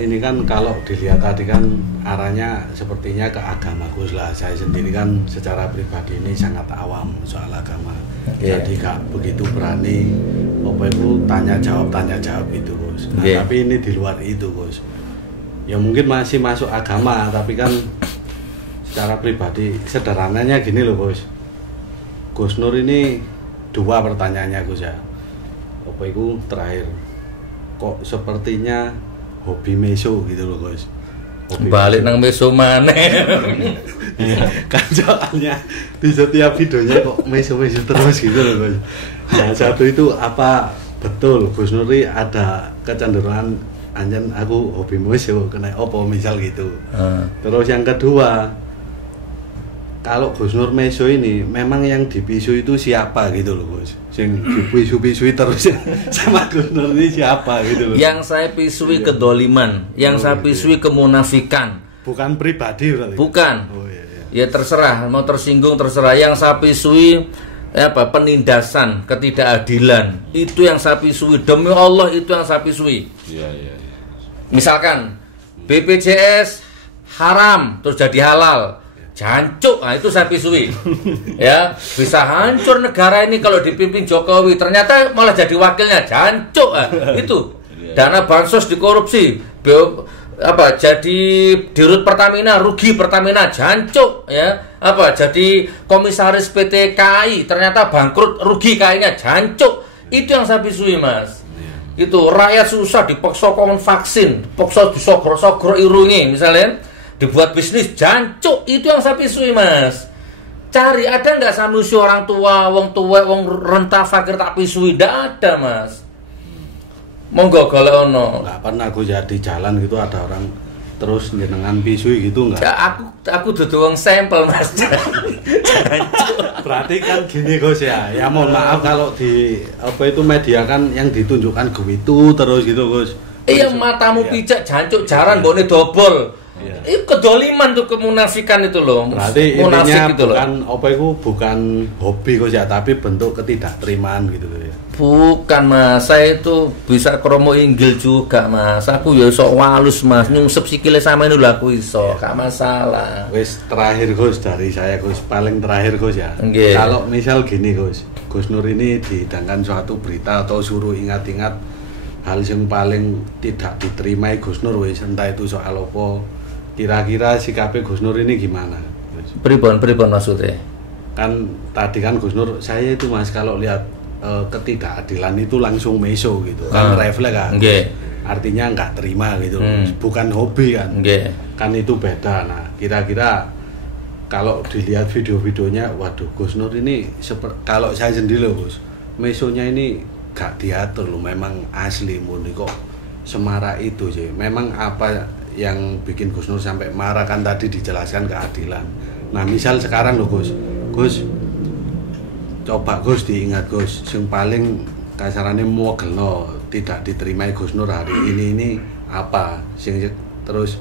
ini kan kalau dilihat tadi kan arahnya sepertinya ke agama Gus lah. Saya sendiri kan secara pribadi ini sangat awam soal agama. Jadi gak begitu berani itu tanya jawab itu Gus. Nah, tapi ini di luar itu Gus. Ya mungkin masih masuk agama tapi kan secara pribadi sederhananya gini loh Gus Nur ini 2 pertanyaannya Gus ya. Itu terakhir kok sepertinya hobi meso gitu loh Gus. Balik nang meso maneh. Iya, kan soalnya di setiap videonya kok meso terus gitu loh Gus. Nah, satu itu apa betul Gus Nur ada kecenderungan anjen aku hobi meso kena opo misal gitu. Terus yang kedua, kalau Gus Nur meso ini memang yang dipisu itu siapa gitu loh Gus? Yang dipisu-pisui terus sama Gus Nur ini siapa gitu loh? Yang saya pisui kedoliman, yang saya pisui kemunafikan. Bukan pribadi berarti? Bukan. Ya terserah, mau tersinggung terserah. Yang saya pisui penindasan, ketidakadilan. Itu yang saya pisui. Demi Allah itu yang saya pisui. Iya. Misalkan BPJS haram terus jadi halal. jancuk. Nah, itu saya pisui. Ya, bisa hancur negara ini kalau dipimpin Jokowi, ternyata malah jadi wakilnya, jancuk. Nah, itu dana bansos dikorupsi. Jadi dirut Pertamina, rugi Pertamina, jancuk. Ya, jadi komisaris PT KAI, ternyata bangkrut, rugi KAI-nya, jancuk. Itu yang saya pisui, Mas. Itu rakyat susah dipaksa kon vaksin, dipaksa disogro-sogro irungi misalnya, dibuat bisnis, jancuk. Itu yang saya pisui, Mas. Cari ada nggak samusi orang tua, wong renta fakir tak pisui, ndak ada, Mas. Monggo golek ono. Nggak pernah aku jadi jalan gitu ada orang terus jenengan pisui gitu nggak? Ya, aku dudu wong sampel, Mas. Berarti kan gini Gus ya. Ya mohon maaf kalau di media kan yang ditunjukkan gitu terus gitu Gus. Iya, matamu pijak jancuk jaran mbokne dobol. Itu kedoliman tuh, kemunafikan itu loh. Berarti intinya gitu bukan hobi Gus ya, tapi bentuk ketidakterimaan gitu loh ya. Bukan, Mas, saya itu bisa kromo inggil juga, Mas. Aku ya iso walus, Mas, nyungsep sikile sama ini aku iso, gak masalah. Wis terakhir Gus dari saya Gus, paling terakhir Gus ya. Okay. Kalau misal gini Gus Nur ini dihidangkan suatu berita atau suruh ingat-ingat hal yang paling tidak diterima Gus Nur, wis entah itu soal apa, kira-kira sikapnya Gus Nur ini gimana? Pripun maksudnya? Kan tadi kan Gus Nur, saya itu Mas kalau lihat ketidakadilan itu langsung meso gitu kan, refleks kan. Artinya nggak terima gitu, bukan hobi kan. Kan itu beda. Nah, kira-kira kalau dilihat video-videonya, waduh Gus Nur ini kalau saya sendiri loh Gus, mesonya ini gak diatur loh, memang asli murni kok semarah itu sih. Memang apa yang bikin Gus Nur sampai marah kan tadi dijelaskan keadilan. Nah, misal sekarang loh Gus, coba Gus diingat Gus, yang paling kasarannya mogelno tidak diterima Gus Nur hari ini apa sing terus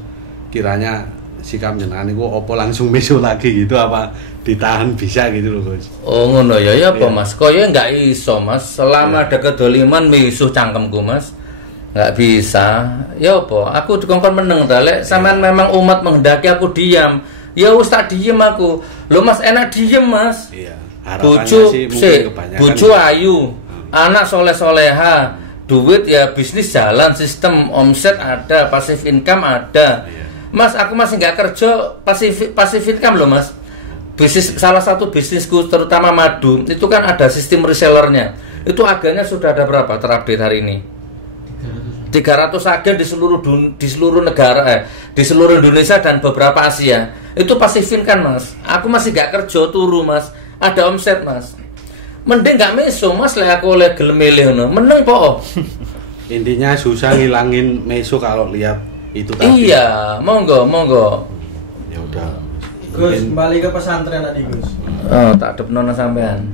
kiranya sikap jenengan niku opo langsung meso lagi gitu, apa ditahan bisa gitu loh Gus. Oh ngono ya apa Mas, koyo enggak iso Mas, selama ada kedoliman misuh cangkemku Mas. Enggak bisa. Ya apa, aku dikongkon meneng ta lek sampean memang umat menghendaki aku diam. Ya wis tak diem aku. Lho Mas, enak diem Mas. Iya. Bojo ayu, anak soleh-soleha, duit ya bisnis jalan, sistem omset ada, passive income ada. Mas, aku masih nggak kerja passive income loh Mas. Bisnis, salah satu bisnisku terutama madu itu kan ada sistem resellernya. Itu agennya sudah ada berapa terupdate hari ini? 300 agen di seluruh negara, di seluruh Indonesia dan beberapa Asia. Itu passive income Mas. Aku masih nggak kerja turu Mas. Ada omset Mas. Mending gak meso Mas, lek aku oleh gelem milih ngono. Meneng po. Intinya susah ngilangin meso kalau lihat itu tadi. Iya, monggo. Ya udah. Gus, kembali ke pesantren tadi Gus. Oh, tak depno sampean.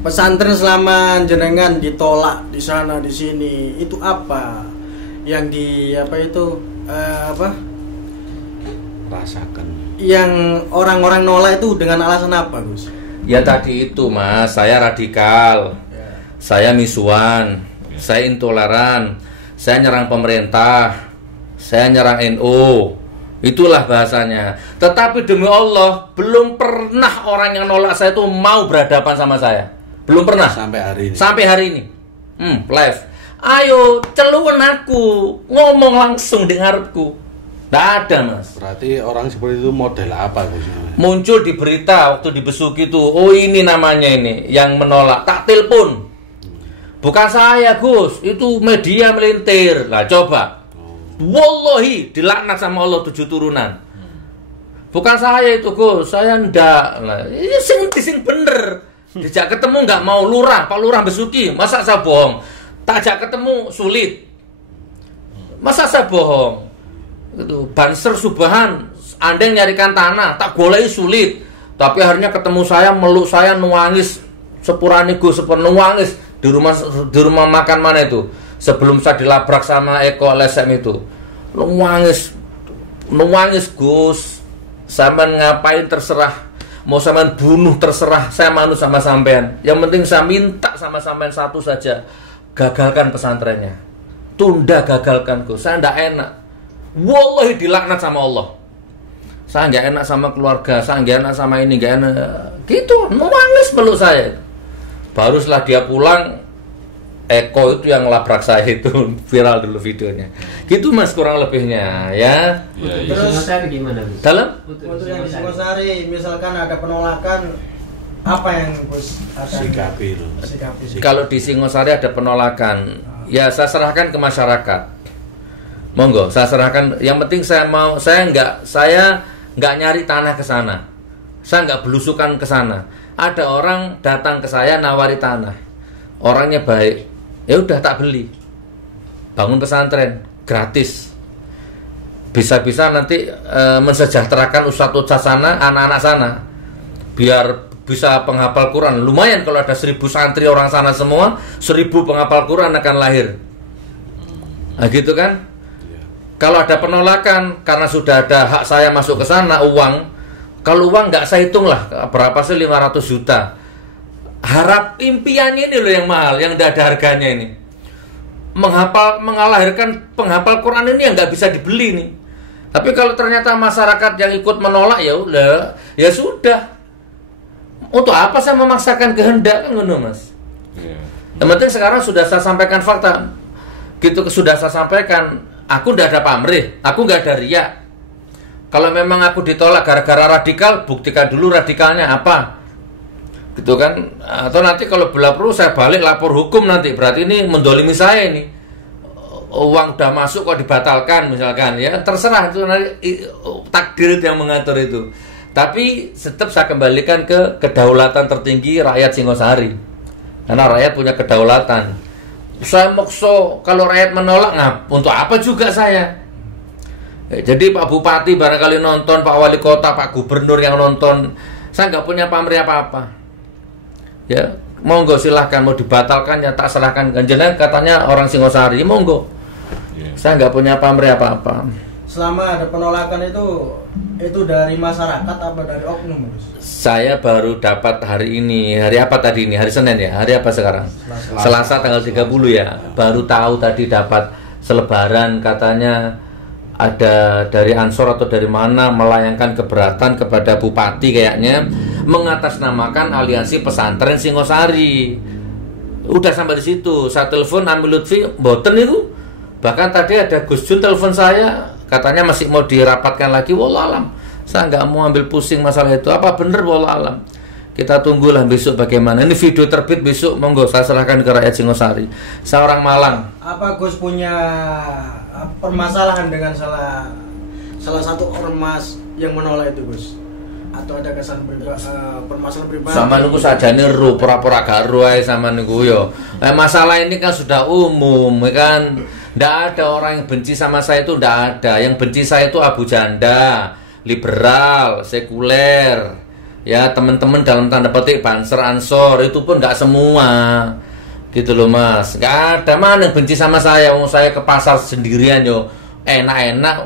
Pesantren selama jenengan ditolak di sana di sini, itu apa? Yang rasakan. Yang orang-orang nolak itu dengan alasan apa, Gus? Ya tadi itu Mas, saya radikal, saya misuan, saya intoleran, saya nyerang pemerintah, saya nyerang NU, itulah bahasanya. Tetapi demi Allah, belum pernah orang yang nolak saya itu mau berhadapan sama saya, belum pernah. Sampai hari ini, live. Ayo celuan aku, ngomong langsung di ngarepku. Nggak ada Mas. Berarti orang seperti itu model apa Gus? Muncul di berita waktu di Besuki itu, oh ini namanya ini yang menolak, tak telepon. Bukan saya Gus, itu media melintir. Lah coba, wallahi dilaknat sama Allah 7 turunan. Bukan saya itu Gus, saya ndak. Lah ini sing bener. Dijak ketemu nggak mau lurah, Pak Lurah Besuki, masa saya bohong? Tak ajak ketemu sulit, masa saya bohong? Itu Banser Subahan, Anda yang nyarikan tanah, tak boleh sulit. Tapi akhirnya ketemu saya, meluk saya, nuangis sepurane Gus, nuangis di rumah makan mana itu? Sebelum saya dilabrak sama Eko LSM itu, nuangis Gus. Sampean ngapain terserah, mau sampean bunuh terserah, saya manut sama sampean. Yang penting saya minta sama sampean satu saja, gagalkan pesantrennya, gagalkan Gus. Saya ndak enak. Wallahi dilaknat sama Allah. Saya nggak enak sama keluarga, saya nggak enak sama ini, nggak enak. Gitu, nangis peluk saya. Baru setelah dia pulang, Eko itu yang labrak saya itu, viral dulu videonya. Gitu Mas kurang lebihnya ya. Terus gimana? Dalam? Untuk yang di Singosari, misalkan ada penolakan, apa yang Gus akan sikapi? Kalau di Singosari ada penolakan, ya saya serahkan ke masyarakat. Monggo, saya serahkan. Yang penting saya nggak nyari tanah ke sana. Saya nggak belusukan ke sana. Ada orang datang ke saya nawari tanah, orangnya baik. Ya udah tak beli, bangun pesantren gratis, bisa-bisa nanti mensejahterakan ustadz sana, anak-anak sana, biar bisa penghafal Quran. Lumayan kalau ada 1000 santri orang sana semua, 1000 penghafal Quran akan lahir. Nah gitu kan. Kalau ada penolakan karena sudah ada hak saya masuk ke sana, uang, kalau uang nggak saya hitung lah berapa sih, 500 juta. Harap impiannya ini loh yang mahal, yang tidak ada harganya ini. Mengalahirkan penghafal Quran ini yang nggak bisa dibeli nih. Tapi kalau ternyata masyarakat yang ikut menolak, ya udah, ya sudah. Untuk apa saya memaksakan kehendak, kan ngono Mas? Yang penting sekarang sudah saya sampaikan fakta. Gitu sudah saya sampaikan, aku tidak ada pamrih, aku nggak ada riak. Kalau memang aku ditolak gara-gara radikal, buktikan dulu radikalnya apa. Gitu kan, atau nanti kalau bila perlu saya balik lapor hukum nanti, berarti ini mendolimi saya ini, uang udah masuk kok dibatalkan misalkan, ya terserah itu nanti takdir yang mengatur itu. Tapi tetap saya kembalikan ke kedaulatan tertinggi rakyat Singosari, karena rakyat punya kedaulatan. Saya makso kalau rakyat menolak, untuk apa juga saya. Jadi Pak Bupati barangkali nonton, Pak Wali Kota, Pak Gubernur yang nonton, saya nggak punya pamrih apa-apa. Ya, monggo silahkan, mau dibatalkan ya tak serahkan ganjaran, katanya orang Singosari, monggo. Saya nggak punya pamrih apa-apa. Selama ada penolakan itu dari masyarakat apa dari oknum, Gus? Saya baru dapat hari ini, hari apa tadi ini? Hari Senin ya? Hari apa sekarang? Selasa tanggal 30 ya. Baru tahu tadi dapat selebaran, katanya ada dari Ansor atau dari mana melayangkan keberatan kepada Bupati kayaknya, mengatasnamakan aliansi pesantren Singosari. Udah sampai di situ. Saya telepon Amil Lutfi, mboten itu. Bahkan tadi ada Gus Jun telepon saya, katanya masih mau dirapatkan lagi. Wallahualam. Saya nggak mau ambil pusing masalah itu. Apa bener wallahualam. Kita tunggulah besok bagaimana. Ini video terbit besok, monggo saya serahkan ke rakyat Singosari. Saya orang Malang. Apa Gus punya permasalahan dengan salah satu ormas yang menolak itu, Gus? Atau ada kesan permasalahan pribadi? Sama niku saja niru, pura-pura garu ae sama niku yo. Masalah ini kan sudah umum, kan. Nggak ada orang yang benci sama saya, itu nggak ada. Yang benci saya itu Abu Janda, liberal, sekuler. Ya teman-teman dalam tanda petik Banser, Ansor, itu pun nggak semua. Gitu loh Mas, nggak ada. Mana yang benci sama saya? Mau saya ke pasar sendirian yo, enak-enak.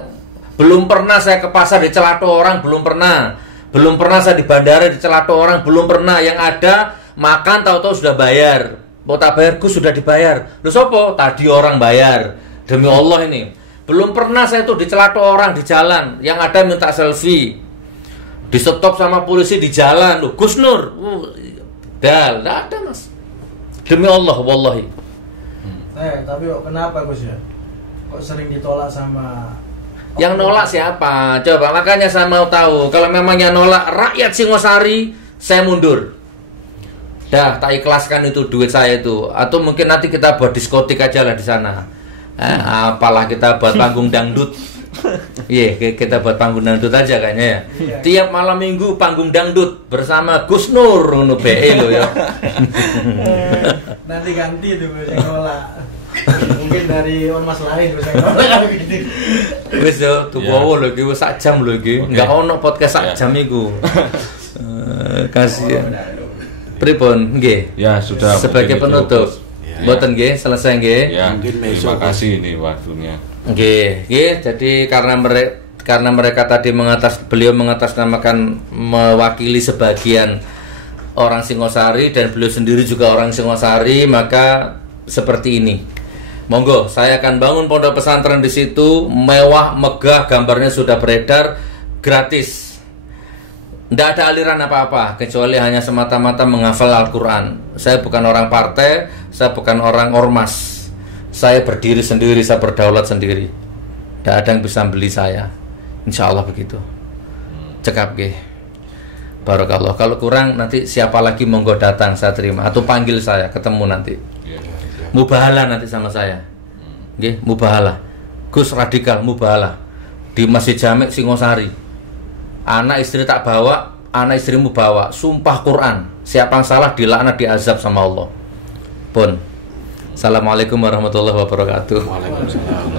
Belum pernah saya ke pasar dicelato orang, belum pernah. Belum pernah saya di bandara dicelato orang, belum pernah. Yang ada makan tahu-tahu sudah bayar. Mau tak bayar, Gus sudah dibayar. Loh sopo? Tadi orang bayar. Demi Allah ini. Belum pernah saya tuh dicelato orang di jalan. Yang ada minta selfie. Di stop sama polisi di jalan. Loh Gus Nur. Dal, enggak ada Mas. Demi Allah, wallahi. Tapi kenapa Gus ya? Kok sering ditolak sama yang nolak siapa? Coba, makanya saya mau tahu. Kalau memang yang nolak rakyat Singosari, saya mundur. Dah, tak ikhlaskan itu duit saya itu. Atau mungkin nanti kita buat diskotik aja lah di sana. Apalah kita buat panggung dangdut. Iya, kita buat panggung dangdut aja kayaknya ya. Tiap malam minggu panggung dangdut bersama Gus Nur ngono BE lo ya. Nanti ganti tuh yang nolak. Mungkin dari ormas lain bisa nolak gitu. Wis yo tuwa lho iki wis sak jam lho iki. Enggak ono podcast sak jam iku. Kasih. Pripun nggih? Ya, sudah. Sebagai penutup. Mboten nggih, selesai nggih. Ya, terima kasih ini waktunya. Nggih, jadi karena mereka tadi beliau mengatasnamakan mewakili sebagian orang Singosari dan beliau sendiri juga orang Singosari, maka seperti ini. Monggo, saya akan bangun pondok pesantren di situ, mewah, megah, gambarnya sudah beredar. gratis. Tidak ada aliran apa-apa kecuali hanya semata-mata menghafal Al-Quran. Saya bukan orang partai, saya bukan orang ormas. Saya berdiri sendiri, saya berdaulat sendiri. Tidak ada yang bisa beli saya. Insya Allah begitu. Cekap ge. Barakallah. Kalau kurang nanti siapa lagi monggo datang, saya terima. Atau panggil saya, ketemu nanti. Mubahala nanti sama saya. Nggih, mubahala. Gus radikal mubahala di Masjid Jami' Singosari. Anak istri tak bawa, anak istrimu bawa. Sumpah Quran. Siapa yang salah dilaknat, diazab sama Allah. Pun. Assalamualaikum warahmatullahi wabarakatuh. Waalaikumsalam.